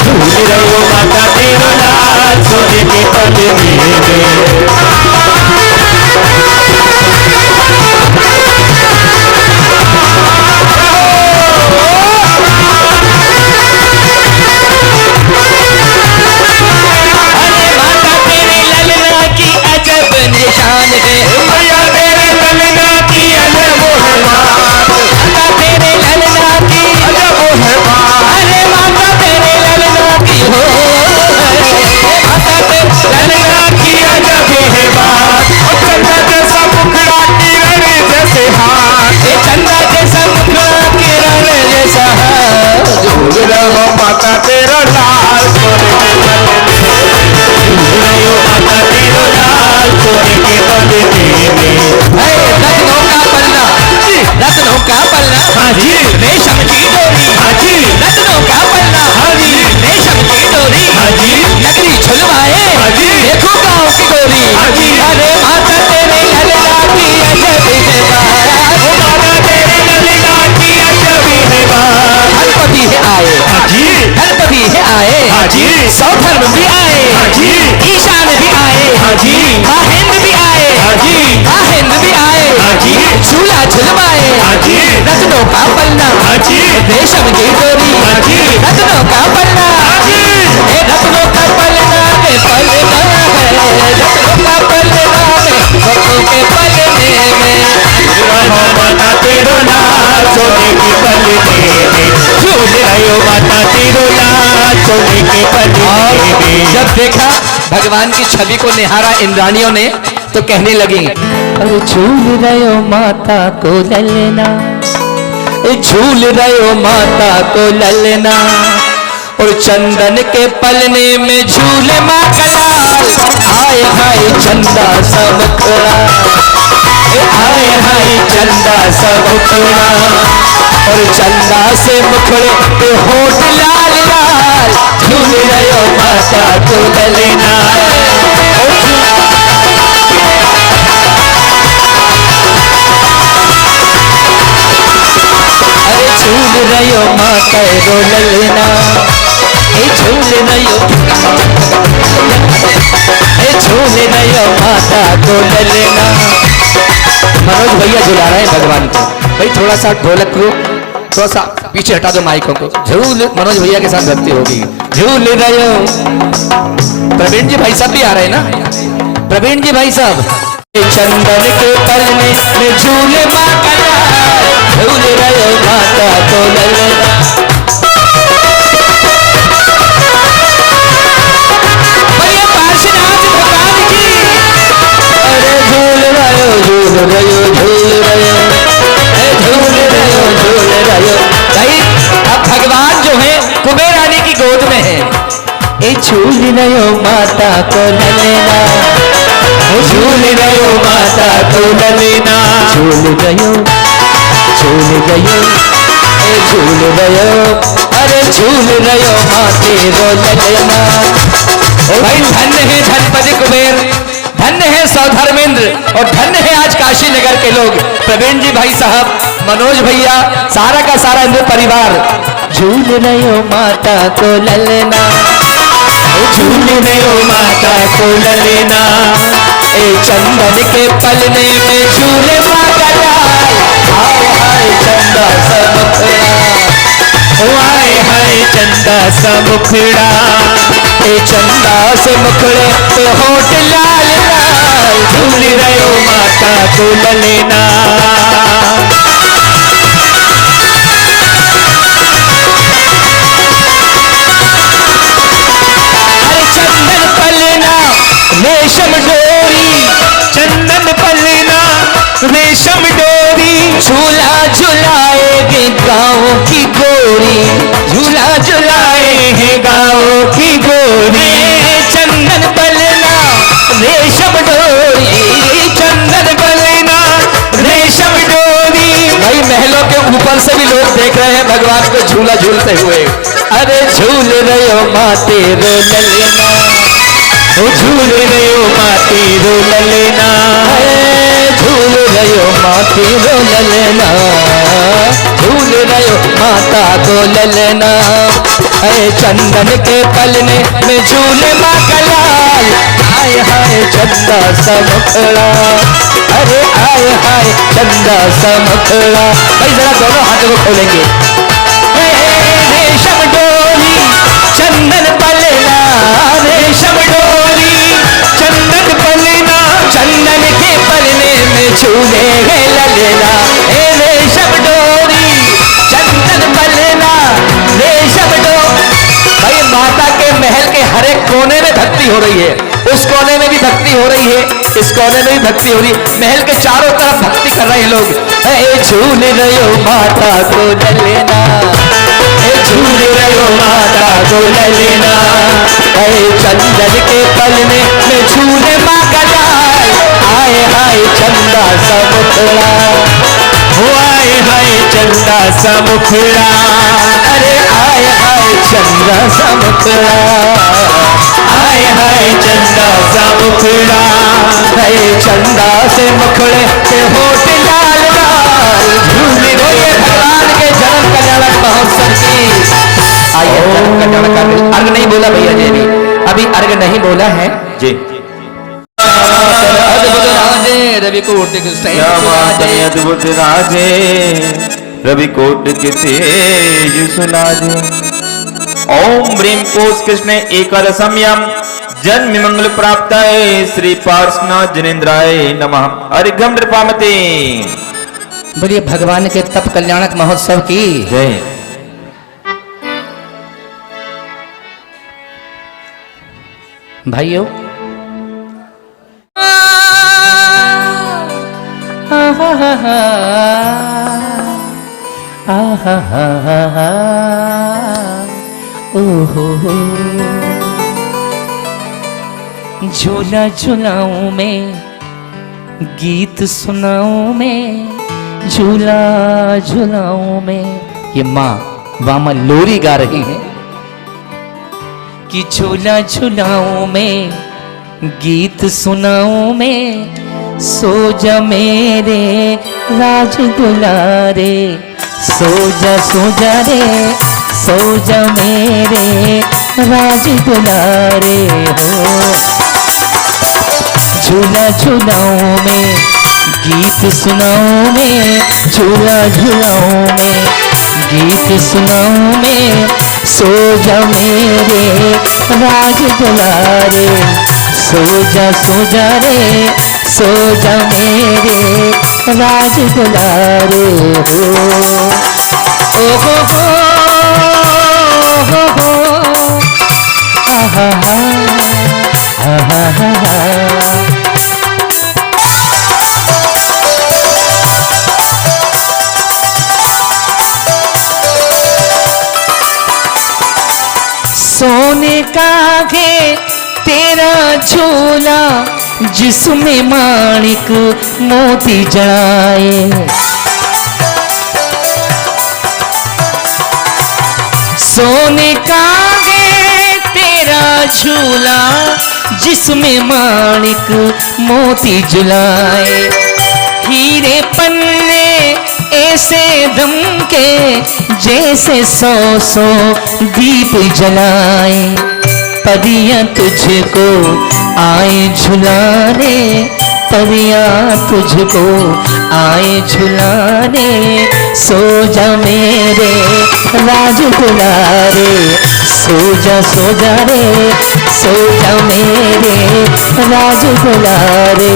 झूल रहे हो माता तेरो लाल सोने के पलने में निशान है भैया तेरे ललना की अजब है बात माता तेरे ललना की अजब है बात अरे माता तेरे ललना की हो माता तेरे ललना की अजब है बात और चंदा जैसा मुखड़ा किरण जैसे हाथ चंदा जैसा मुखड़ा किरण जैसा झूल रहो माता तेरा लाल सोने के पलने में झूल रहो माता तेरा लाल सोने के पलने में रत्नों का पलना रत्नों का पलना हाँ जी रेशम की डोरी हाँ जी रत्नों का पलना हाँ जी रेशम की डोरी हाँ जी नगरी झुलवाए हाँ जी देखो गाँव की गोरी हाँ जी अरे माता तेरे ललना की अजब है बात माता तेरे ललना की अजब है बात धनपति है आए हाँ जी धनपति है आए हाँ जी सौधर्म भी आए हाँ जी ईशान भी आए हाँ जी महेंद्र भी आए हाँ जी महेंद्र भी आए हाँ जी झूला झुलवाए हाँ जी रत्नों का पलना हाँ जी रेशम की डोरी हाँ जी रत्नों का पलना हाँ जी ए रत्नों का पलना में पलना है रत्नों का पलना में रत्नों के पलने में रहो माता तेरो लाल सोने के पलने में झूल रहो माता तेरो लाल सोने के पलने में जब देखा भगवान की छवि को निहारा इंद्राणियों ने तो कहने लगी अरे झूल रहे हो माता को ललना झूल रहे हो माता को ललना और चंदन के पलने में झूले माँ कलाल आए हाय चंदा सब खड़ा आए हाय चंदा सब खड़ा और चंदा से मुखड़े पे होठ लाल लाल, झूल रहे हो माता को ललना। अरे झूल रहे हो माता रो ललना, झूल रहे हो, झूल रहे हो माता को ललना। मनोज भैया झुला रहे हैं भगवान को। भाई थोड़ा सा ढोलक को थोड़ा सा पीछे हटा दो माइकों को। झूल मनोज भैया के साथ भक्ति होगी। झूल रहे हो। प्रवीण जी भाई साहब भी आ रहे हैं ना, प्रवीण जी भाई साहब। चंदन के पलने में झूले माँ का लाल, झूल रहे हो माता को ललना। भैया पार्श्वनाथ भगवान की। अरे झूल रहे हो, झूल रहे हो, झूल रहे हो, झूल रहे हो, झूल रहे हो। भाई अब भगवान जो है कुबेर रानी की गोद में है। ए झूल रहे हो माता को ललना, झूल रहे हो माता को ललना। झूल रहे हो, झूल रहे हो, ए झूल रहे हो, अरे झूल रहे हो माते रो ललना। भाई धन्य है धनपति कुबेर, धन्य है सौधर्मेंद्र, और धन्य है आज काशी नगर के लोग। प्रवीण जी भाई साहब, मनोज भैया, सारा का सारा इंद्र परिवार। झूल रहे हो माता को ललना, झूल रहे हो माता को ललना। ए चंदन के पलने में झूले माँ का लाल, हाय हाय चंदा सा मुखड़ा, हाय हाय चंदा सा मुखड़ा। ए चंदा से मुखड़े पे होठ लाल लाल, झूल रहे हो माता को ललना। अरे चंदन पलना रेशम डोरी, चंदन पलना रेशम डोरी, झूला झुलाएगी गाँव की गोरी, झूला झुलाए हैं गाँव की गोरी। चंदन पलना रेशम डोरी, चंदन पलना रेशम डोरी। भाई महलों के ऊपर से भी लोग देख रहे हैं भगवान को झूला झूलते हुए। अरे झूल रहे हो माते रो ललना, झूल रहे हो माते रो ललना, झूल रहे हो माते रो ललना, झूल रहे हो माता को ललना। अरे चंदन के पलने में झूले माँ का लाल, आए हाय चंदा सा मुखड़ा, अरे आए हाय चंदा सा मुखड़ा। भाई जरा दोनों हाथों को खोलेंगे। रेशम डोरी चंदन पलना, रेशम डोरी चंदन पलना, चंदन के पलने में झूले गए ललना। ए रेशम डोरी चंदन पलना, रेशम डोरी। भाई माता के महल के हर एक कोने में भक्ति हो रही है, उस कोने में भी भक्ति हो रही है, इस कोने में भी भक्ति हो रही है। महल के चारों तरफ भक्ति कर रहे हैं लोग। ए झूल रहे हो माता को ललना, झूल रहे हो माता को ललना। अरे चंदन के पलने में झूले माँ का लाल, आए हाय चंदा सा मुखड़ा, आए हाय चंदा सा मुखड़ा, अरे आए हाय चंदा सा मुखड़ा, आए हाय चंदा सा मुखड़ा। अरे चंदा से मुखड़े के होठ लाल लाल, झूल रहे भगवान के जन्म कल्याणक महोत्सव की। आइए अर्घ नहीं बोला भैया जी ने, अभी अर्घ नहीं बोला है जी। रविकोट अद्भुत राजे, रविकोट के तेज सुनाजे। ओम ब्रीम कोश कृष्ण एकादशम्यम जन्म मंगल प्राप्त श्री पार्श्वनाथ जनेन्द्राय नमः। अर्घ्यम नृपामते। बोलिए भगवान के तप कल्याणक महोत्सव की जय। भाइयों झूला झुलाऊं मैं, गीत सुनाऊं मैं, झूला झूलाऊं मैं। ये माँ वामा लोरी गा रही है कि झूला झूलाऊं मैं, गीत सुनाऊं मैं, सो जा मेरे राज दुलारे, सो जा रे, सो जा मेरे राज दुलारे हो। झूला झूलाऊं मैं, गीत सुनाऊं मैं, झूला झूलाऊं मैं, गीत सुनाऊं मैं, सो जा मेरे राज दुलारे, सो जा रे, सो जा मेरे राज दुलारे हो। ओ हो हा हा हा। सोने का है तेरा झूला, जिसमें माणिक मोती जड़ाए, सोने का है तेरा झूला, जिसमें माणिक मोती जलाए, हीरे पन्ने ऐसे दमके जैसे 100 दीप जलाए, परियां तुझको आए झुलाने, परियां तुझको आए झुलाने, सो जा मेरे राज दुलारे, सो जा रे, सो जा मेरे राज दुलारे।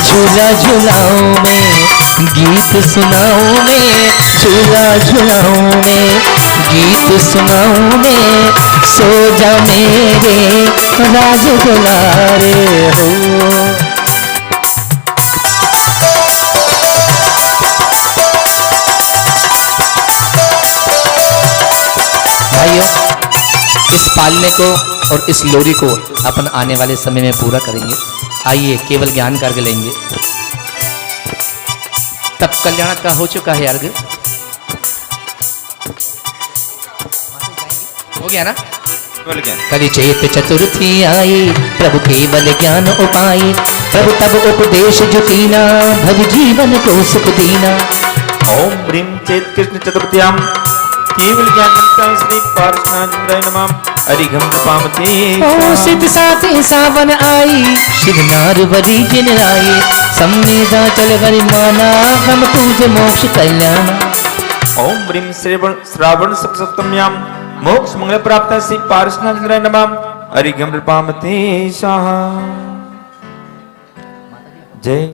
झूला झूलाऊं मैं, गीत सुनाऊं मैं, झूला झूलाऊं मैं, गीत सुनाऊं मैं, सो जा मेरे राज दुलारे हो। भाइयों, इस पालने को और इस लोरी को अपन आने वाले समय में पूरा करेंगे। आइए केवल ज्ञान करके लेंगे। तब कल्याण का हो चुका है अर्घ, हो गया ना? कलि चेत चतुर्थी आई, प्रभु केवल ज्ञान उपाई, प्रभु तब उपदेश जो कीना, भव जीवन को सुख दीना। ओम ह्रीं चेत कृष्ण चतुर्थ्यां केवल ज्ञानवंताय श्री पार्षणानंदाय नमः। हरिघम कृपामते ओ सिद्ध साथी सावन आई, शिव नारवरी जिन आई, संवेदा चल वरि माना, हम पूज मोक्ष कल्याण। ओम ह्रीं श्रावण सप्तम्यां मोक्ष मंगल प्राप्त श्री पार्षणानंदाय नमः। हरिघम कृपामते स्वाहा। जय।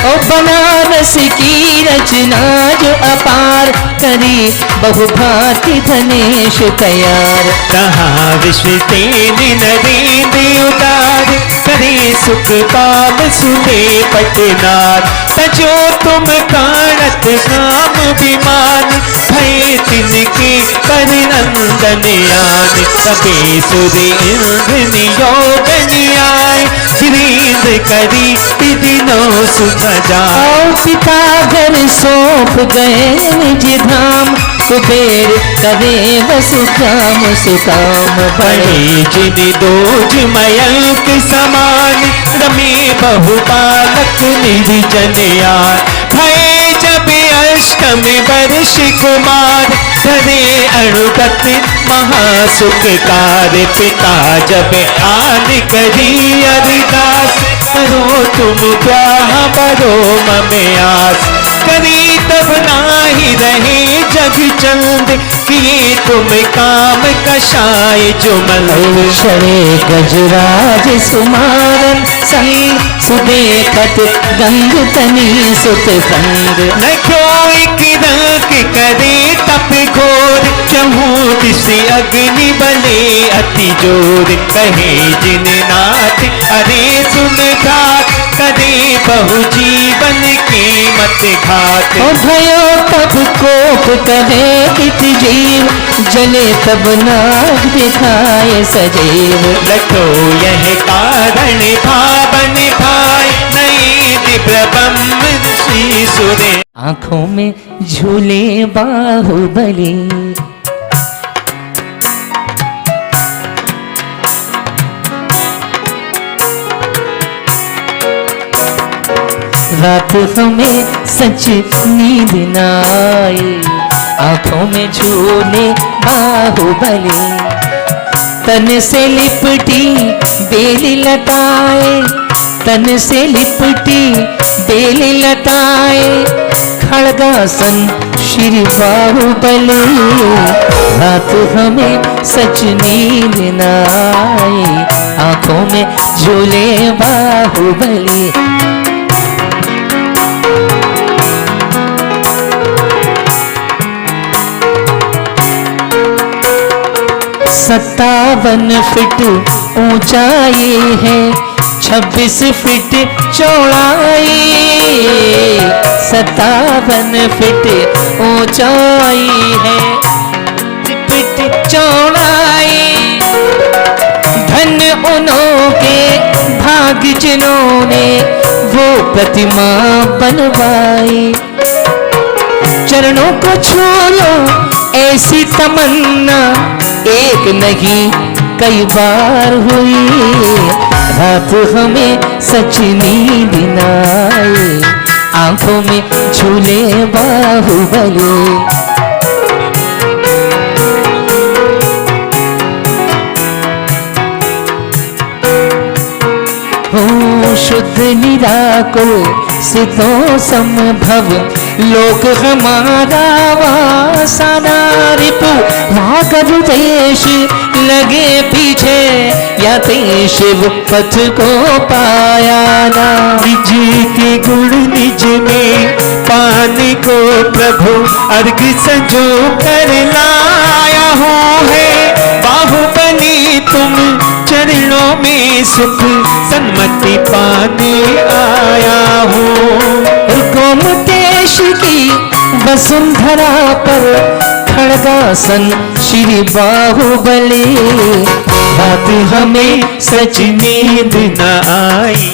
ओ बनारस की रचना जो अपार, करी बहुभांति धनेश तैयार, कहाँ विश्व तेने नरेंद्र उतार, करे सुख पाप सुने पटनार, तजो तुम काणत काम विमान, भय तिनके पर नंदन आन, कबे सुर इंद्र नियोग न्याय, धीरेन्द्र करी दिनों सुख जाए। पिता घर सौंप गए निज धाम, कुबेर करे वसु काम सुकाम बड़े जिन दोज मयंक समान, रमे बहुपालक निर्जन यार, भय जब अष्टम वर्ष कुमार, धरे अणुगत महासुखकार, पिता जब आन करी अरदास, करो तुम ब्याह बरो ममे आस, करी तब नाही रहे जग चंद, किए तुम काम कषाय जो शरे गजराज सुमारन संग, सुदेखत गंग तनी सुत संग। न कोई किरक करे तप घोर, चहु दिशि अग्नि बले अति जोर, कहे जिन नाथ अरे सुन घात, करे बहु जीवन के मत घात। भयो तब कोप करे कित जीव, जले तब नाग दिखाए सजीव। लखो यह कारण भावन भाई, नए प्रभम श्री सुने। आंखों में झूले बाहुबली, रात हमें सच नींद न आए, आंखों में झूले बाहुबली, तन से लिपटी बेली लताए, तन से लिपटी बेली लताए, खड़गासन श्री बाहुबली, रात हमें सच नींद न आए, आंखों में झूले बाहुबली। सत्तावन फीट ऊंचाई है, 26 फीट चौड़ाई, 57 फीट ऊंचाई है, फीट चौड़ाई, धन उन्हों के भाग जिन्होंने वो प्रतिमा बनवाई, चरणों को छू लो ऐसी तमन्ना एक नहीं कई बार हुई, रात हमें सच नींद न आए, आंखों में झूले बाहुबली। हो शुद्ध निराकुल सिद्धों संभव, लोक हमारा वासना रिपु, भागव देश लगे पीछे, या ते शिव पथ को पाया ना। निज के गुण निज में पाने को प्रभु अर्घ संजो कर लाया हो है, बाहुबली तुम चरणों में सुख सन्मति पाने आया हो। गोमतेश की वसुंधरा पर खड़गासन श्री बाहुबली, रात हमें सच नींद न आई,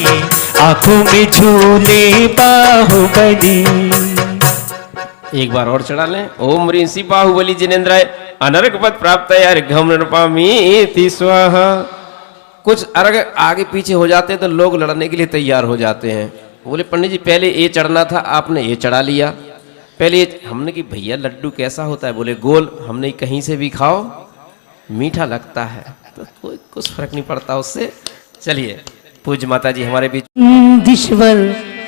आंखों में झूले बाहुबली। एक बार और चढ़ा लें। ओम ह्रीं श्री बाहुबली जिनेन्द्राय अनर्घ पद प्राप्त अर्घ्यम नृपामीति स्वाहा। कुछ अर्घ आगे पीछे हो जाते हैं तो लोग लड़ने के लिए तैयार हो जाते हैं। बोले पंडित जी पहले ये चढ़ना था, आपने ये चढ़ा लिया। पहले हमने कि भैया लड्डू कैसा होता है? बोले गोल। हमने कहीं से भी खाओ मीठा लगता है, तो कोई कुछ फर्क नहीं पड़ता उससे। चलिए पूज्य माता जी हमारे बीच। नंदीश्वर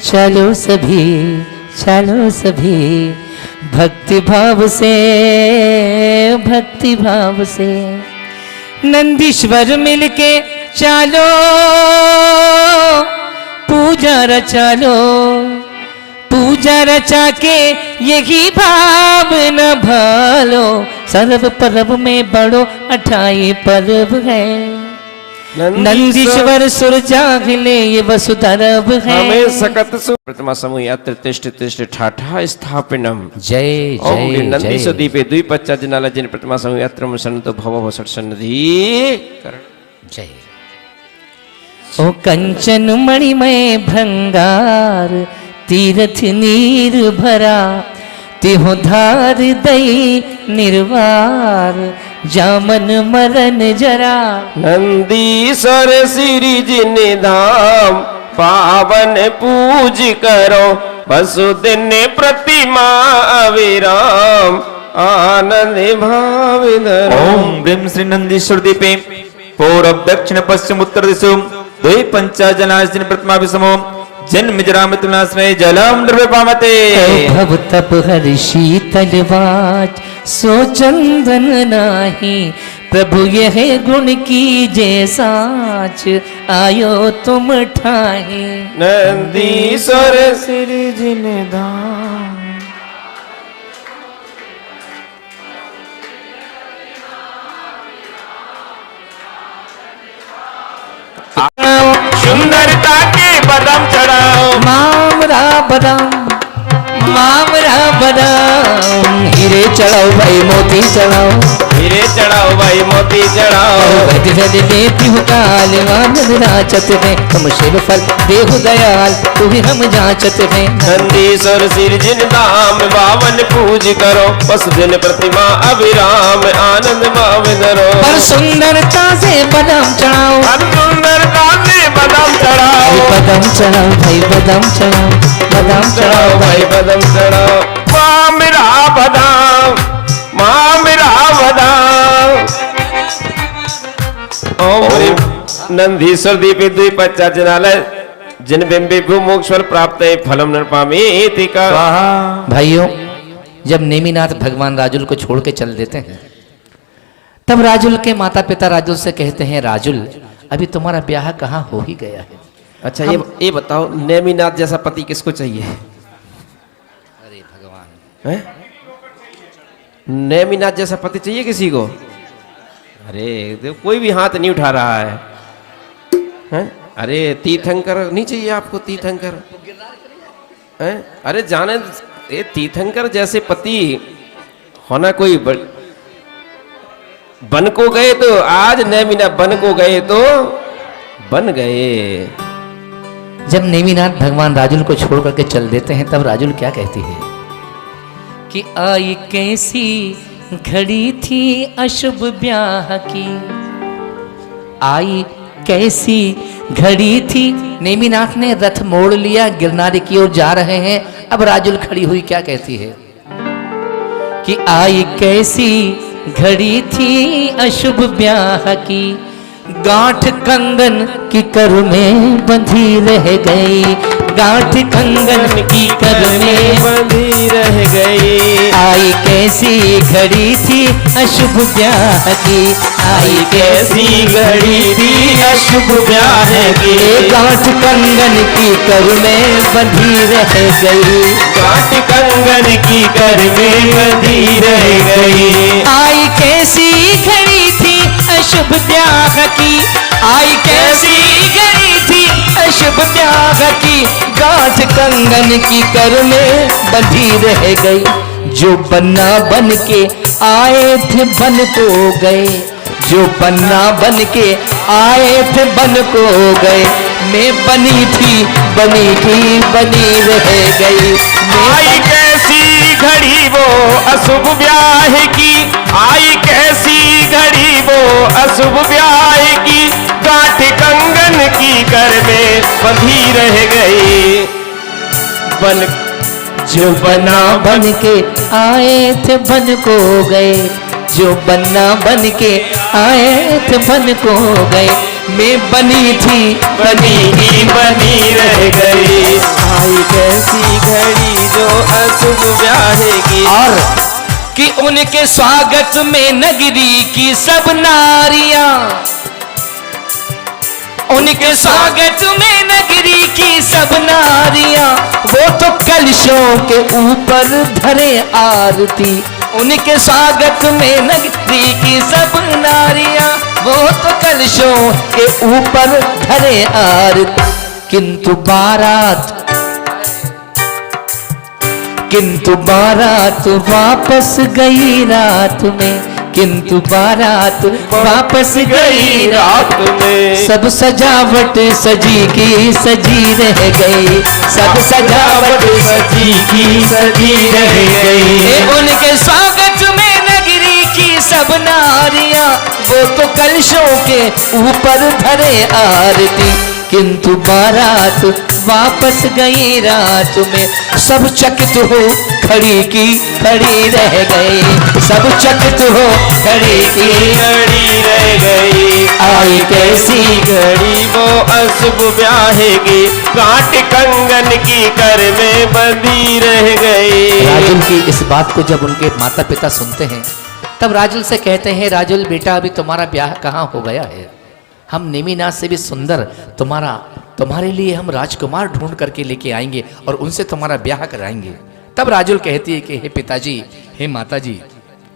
चलो सभी, चलो सभी, भक्ति भाव से, भक्ति भाव से नंदीश्वर मिलके चलो, पूजा रचा लो, पूजा रचा के यही भाव न भालो। सर्व पर्व में बड़ो 28 पर्व है, नंदीश्वर सुर जागले ये वसुधरव है। हमें सकत प्रतिमा समूह यात्र तिष्ठ तिष्ठ ठाठा स्थापनम। जय जय नंदी जय। सुदीपे द्विपच्चा जिनाला जिन प्रतिमा समूह यात्र सन्नतो भव सट सन्निधि जय। ओ कंचन मणिमय भंगार, तीर्थ नीर भरा, तिहो धार दई निर्वार, जामन मरन जरा। नंदीश्वर श्री जिन धाम, पावन पूज करो, वसुदिन प्रतिमा अविराम, आनंद भाव धरो। ओम ब्रह्म श्री नंदीश्वर दीपे पूर्व दक्षिण पश्चिम उत्तर दिशो द्वि पंचा जनाजिन प्रतिमा विसमो जन्म जरा मृत्यु नाशने जलम द्रव्य पावते। भव तप हरि शीतल वाच, सो चंदन नाही, प्रभु यह गुण की जैसाच, आयो तुम ठाही। नंदीश्वर श्री जिन धाम। सुंदरता के बदाम चढ़ाओ, मामरा बदाम, मामरा बदाम, हीरे चढ़ाओ भाई मोती चढ़ाओ। हीरे चढ़ाओ भाई मोती चढ़ाओ। वैद्य वैद्य देती हूँ काल आनंद नाचत है, तुम शिव फल देहु दयाल तू ही हम जांचत है। नंदीश्वर सिर जिन धाम बावन पूज करो, बस दिन प्रतिमा अभिराम आनंद भाव धरो। पर सुंदरता से बदाम चढ़ाओ, सुंदरता से बदाम चढ़ाओ, बदाम चढ़ाओ भाई बदाम चढ़ाओ, बदाम चढ़ाओ भाई बदाम चढ़ाओ। माँ मेरा बदाम, माँ मेरा बदाम। ओम नंदीश्वर दीपि द्विपच्चाचनालय जिन बिंबे भूमोक्षर प्राप्त फलम नृपामेति का। भाइयों, जब नेमिनाथ भगवान राजुल को छोड़ के चल देते हैं, तब राजुल के माता पिता राजुल से कहते हैं, राजुल अभी तुम्हारा ब्याह कहाँ हो ही गया है। अच्छा ये बताओ, नेमिनाथ जैसा पति किसको चाहिए? अरे भगवान, है? नेमिनाथ जैसा पति चाहिए किसी को? अरे कोई भी हाथ नहीं उठा रहा है? अरे तीर्थंकर नहीं चाहिए आपको? तीर्थंकर हैं? अरे जाने ये तीर्थंकर जैसे पति होना कोई बन को गए तो आज नेमिनाथ बन को गए तो बन गए। जब नेमिनाथ भगवान राजुल को छोड़ करके चल देते हैं, तब राजुल क्या कहती है कि आई कैसी घड़ी थी अशुभ ब्याह की, आई कैसी घड़ी थी। नेमिनाथ ने रथ मोड़ लिया, गिरनारे की ओर जा रहे हैं। अब राजुल खड़ी हुई क्या कहती है कि आई कैसी घड़ी थी अशुभ ब्याह की, गांठ कंगन की कर में बंधी रह गई, गांठ कंगन की कर में बंधी रह गई। आई कैसी घड़ी थी अशुभ ब्याह की, आई कैसी घड़ी थी अशुभ ब्याह की, गांठ कंगन की कर में बंधी रह गई, गांठ कंगन की कर में बंधी रह गई। आई कैसी घड़ी थी अशुभ ब्याह की, आई कैसी घड़ी थी अशुभ ब्याह की, गांठ कंगन की कर में बंधी रह गई। जो बन्ना बन के आए थे बन को गए, जो बन्ना बन के आए थे बन को गए, मैं बनी थी बनी रह गई। आई कैसी घड़ी वो अशुभ ब्याह की, आई कैसी घड़ी वो अशुभ ब्याह की, गांठ कंगन की कर में बंधी रह गई। बन जो बना बन के आए थे बन को गए, जो बन्ना बन के आए थे बन को गए, मैं बनी थी बनी रह गई। आई कैसी घड़ी जो अशुभ ब्याह की। और कि उनके स्वागत में नगरी की सब नारियां, उनके स्वागत में नगरी की सब नारियां, वो तो कलशों के ऊपर धरे आरती। उनके स्वागत में नगरी की सब नारियां, वो तो कलशों के ऊपर धरे आरती। किंतु बारात वापस गई रात में, किंतु बारात वापस गई रात में। सब सजावट सजी की सजी रह गई, सब सजावट सजी की सजी रह गई। उनके स्वागत में नगरी की सब नारियां, वो तो कलशों के ऊपर धरे आरती। किंतु बारात वापस गई रात में, सब चकित हो खड़ी की खड़ी रह गई, सब चकित हो खड़ी की घड़ी रह गई। आई कैसी घड़ी वो अशुभ ब्याह की, गांठ कंगन की कर में बंधी रह गई। राजुल की इस बात को जब उनके माता पिता सुनते हैं, तब राजुल से कहते हैं, राजुल बेटा अभी तुम्हारा ब्याह कहाँ हो गया है, हम नेमिनाथ से भी सुंदर तुम्हारे लिए हम राजकुमार ढूंढ करके लेके आएंगे और उनसे तुम्हारा ब्याह कराएंगे। तब राजुल कहती है कि हे पिताजी, हे माताजी,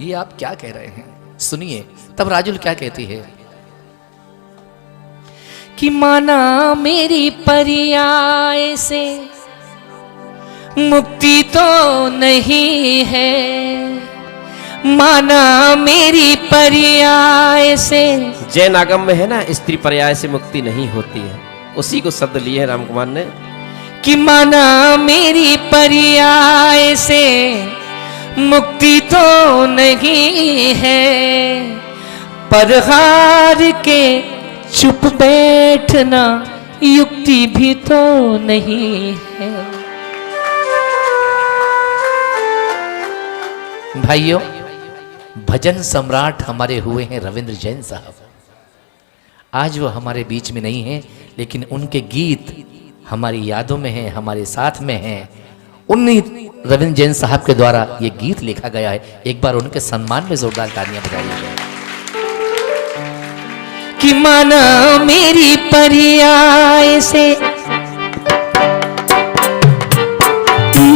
ये आप क्या कह रहे हैं, सुनिए। तब राजुल क्या कहती है कि माना मेरी परियाय से मुक्ति तो नहीं है, माना मेरी पर्याय से। जैन आगम में है ना, स्त्री पर्याय से मुक्ति नहीं होती है, उसी को शब्द लिए हैं राम कुमार ने कि माना मेरी पर्याय से मुक्ति तो नहीं है, पर हार के चुप बैठना युक्ति भी तो नहीं है। भाइयों, भजन सम्राट हमारे हुए हैं रविंद्र जैन साहब। आज वो हमारे बीच में नहीं है, लेकिन उनके गीत हमारी यादों में हैं, हमारे साथ में हैं। उन्हीं रविंद्र जैन साहब के द्वारा ये गीत लिखा गया है। एक बार उनके सम्मान में जोरदार तालियां बजाइए। कि माना मेरी पर्याय से,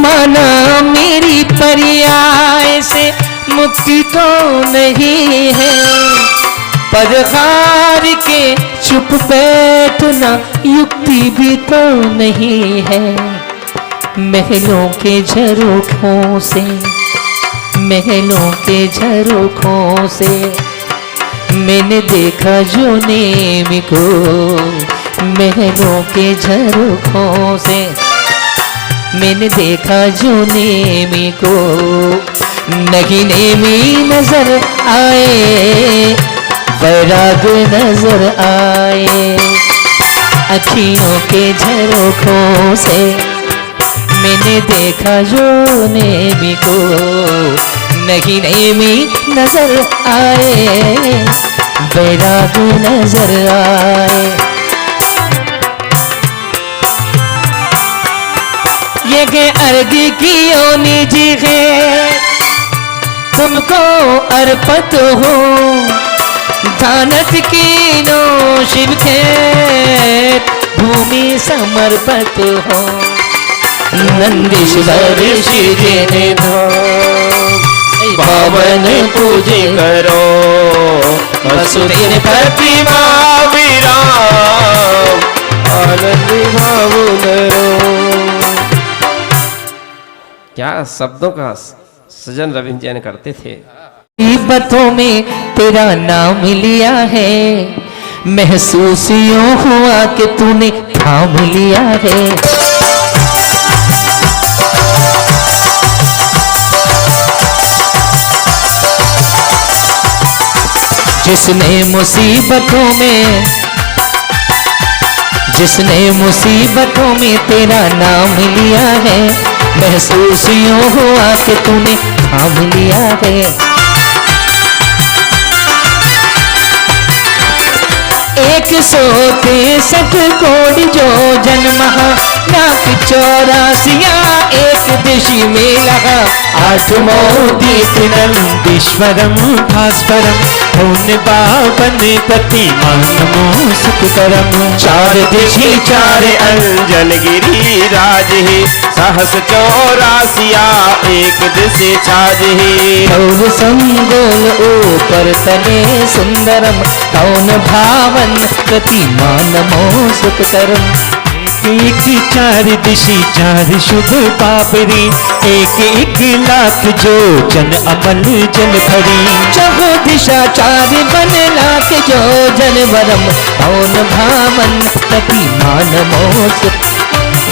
माना मेरी पर्याय से मुक्ति तो नहीं है, पर हार के चुप बैठना युक्ति भी तो नहीं है। महलों के झरोखों से, महलों के झरोखों से मैंने देखा जो नेम को, महलों के झरोखों से मैंने देखा जो नेम को। नहीं नेमी नजर आए, वैराग नजर आए। अखियों के झरोखों से मैंने देखा जो नेमी को। नहीं नेमी नजर आए, वैराग नजर आए। ये के अर्घ की ओ निजी है, तुमको अर्पत हो। धानत की नो शिव के भूमि समर्पित हो। नंदीश्वर शिव पावन पूजे करो, वसुदेव प्रतिमा विराम, आनंद भाव करो। क्या शब्दों का सृजन रविंद्र जैन करते थे। बातों में तेरा नाम लिया है, महसूस यूं हुआ कि तूने थाम लिया है। जिसने मुसीबतों में तेरा नाम लिया है, महसूस यूं हुआ कि तूने थाम लिया है। एक 163 कोटि जो जन्म नाक 84 एक दिशि में लगा। 8 दीप नंदीश्वरम भास्वरम, होन बाबन प्रतिमान नमो सुखकरम। 4 दिशि 4 अंजन गिरी राज ही, सहस 84 एक दिशि छाज ही। गौर संगोल ऊपर तले सुंदरम, कौन भावन प्रतिमान नमो सुखकरम। एक 4 दिशि 4 शुभ पापरी, एक लाख जो जन अमल जल भरी। जब दिशा 4 बन लाख जो जनवरम, कौन भावन प्रतिमान नमो सुख।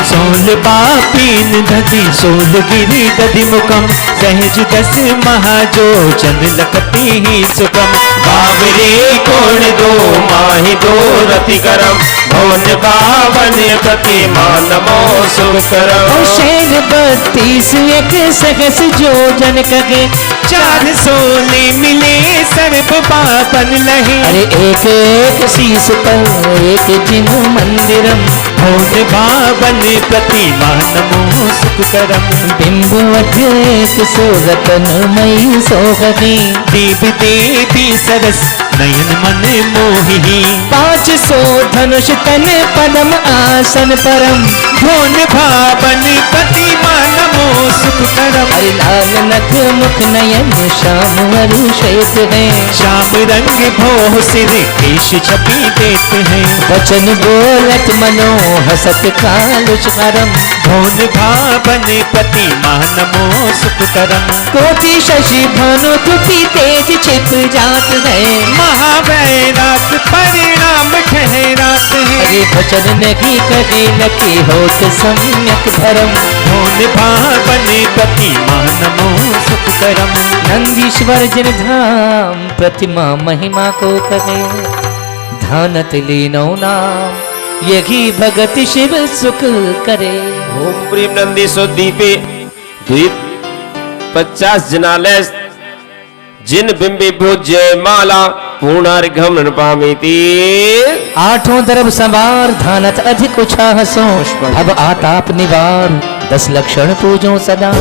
16 बापीन दधि 16 गिरी दधि मुखम, सहज 10 महाजो चंद लखती ही सुखम। बाबरे कोण 2 माहि 2 रति करम, भवन बावन प्रतिमा नमो सुखकरम। शेर 32 एक सहस जो जन कहे, 4 16 मिले सर्व पापन लहे। अरे एक शीस पर एक जिन मंदिरम, होन बावन प्रतिमा नमो सुखकरम। बिंबवत एक सो रतनमयी सोहनी। देव देवी सरस्वती नयन मन मोहि 500 धनुष तन पदम आसन परम धोन भावन प्रतिमा नमो सुख करम हरि लाल नख मुख नयन श्याम अरु श्वेत है श्याम रंग भो सिर केश छपी देते हैं वचन बोलत मनो हसत कालुष करम धोन भावन प्रतिमा नमो सुख करम कोटि शशि भानु दुति तेज छिप जात है महावैराग परिणाम ठहरात है हरि भजन नहीं करे लकी होत सम्यक धर्म धोन भावन प्रतिमा नमो सुख करम नंदीश्वर जिन धाम प्रतिमा महिमा को कहे ध्यानत लीनो नाम यही भगत शिव सुख करे। ओम प्रीम नंदीश्वर दीपे द्वीप 50 जनालय जिन बिंबी भुजय माला पूर्णार्घम नृपामिति 8 दरब सवार धानत अधिक उछाह सो अब आताप निवार 10 लक्षण पूजो सदा।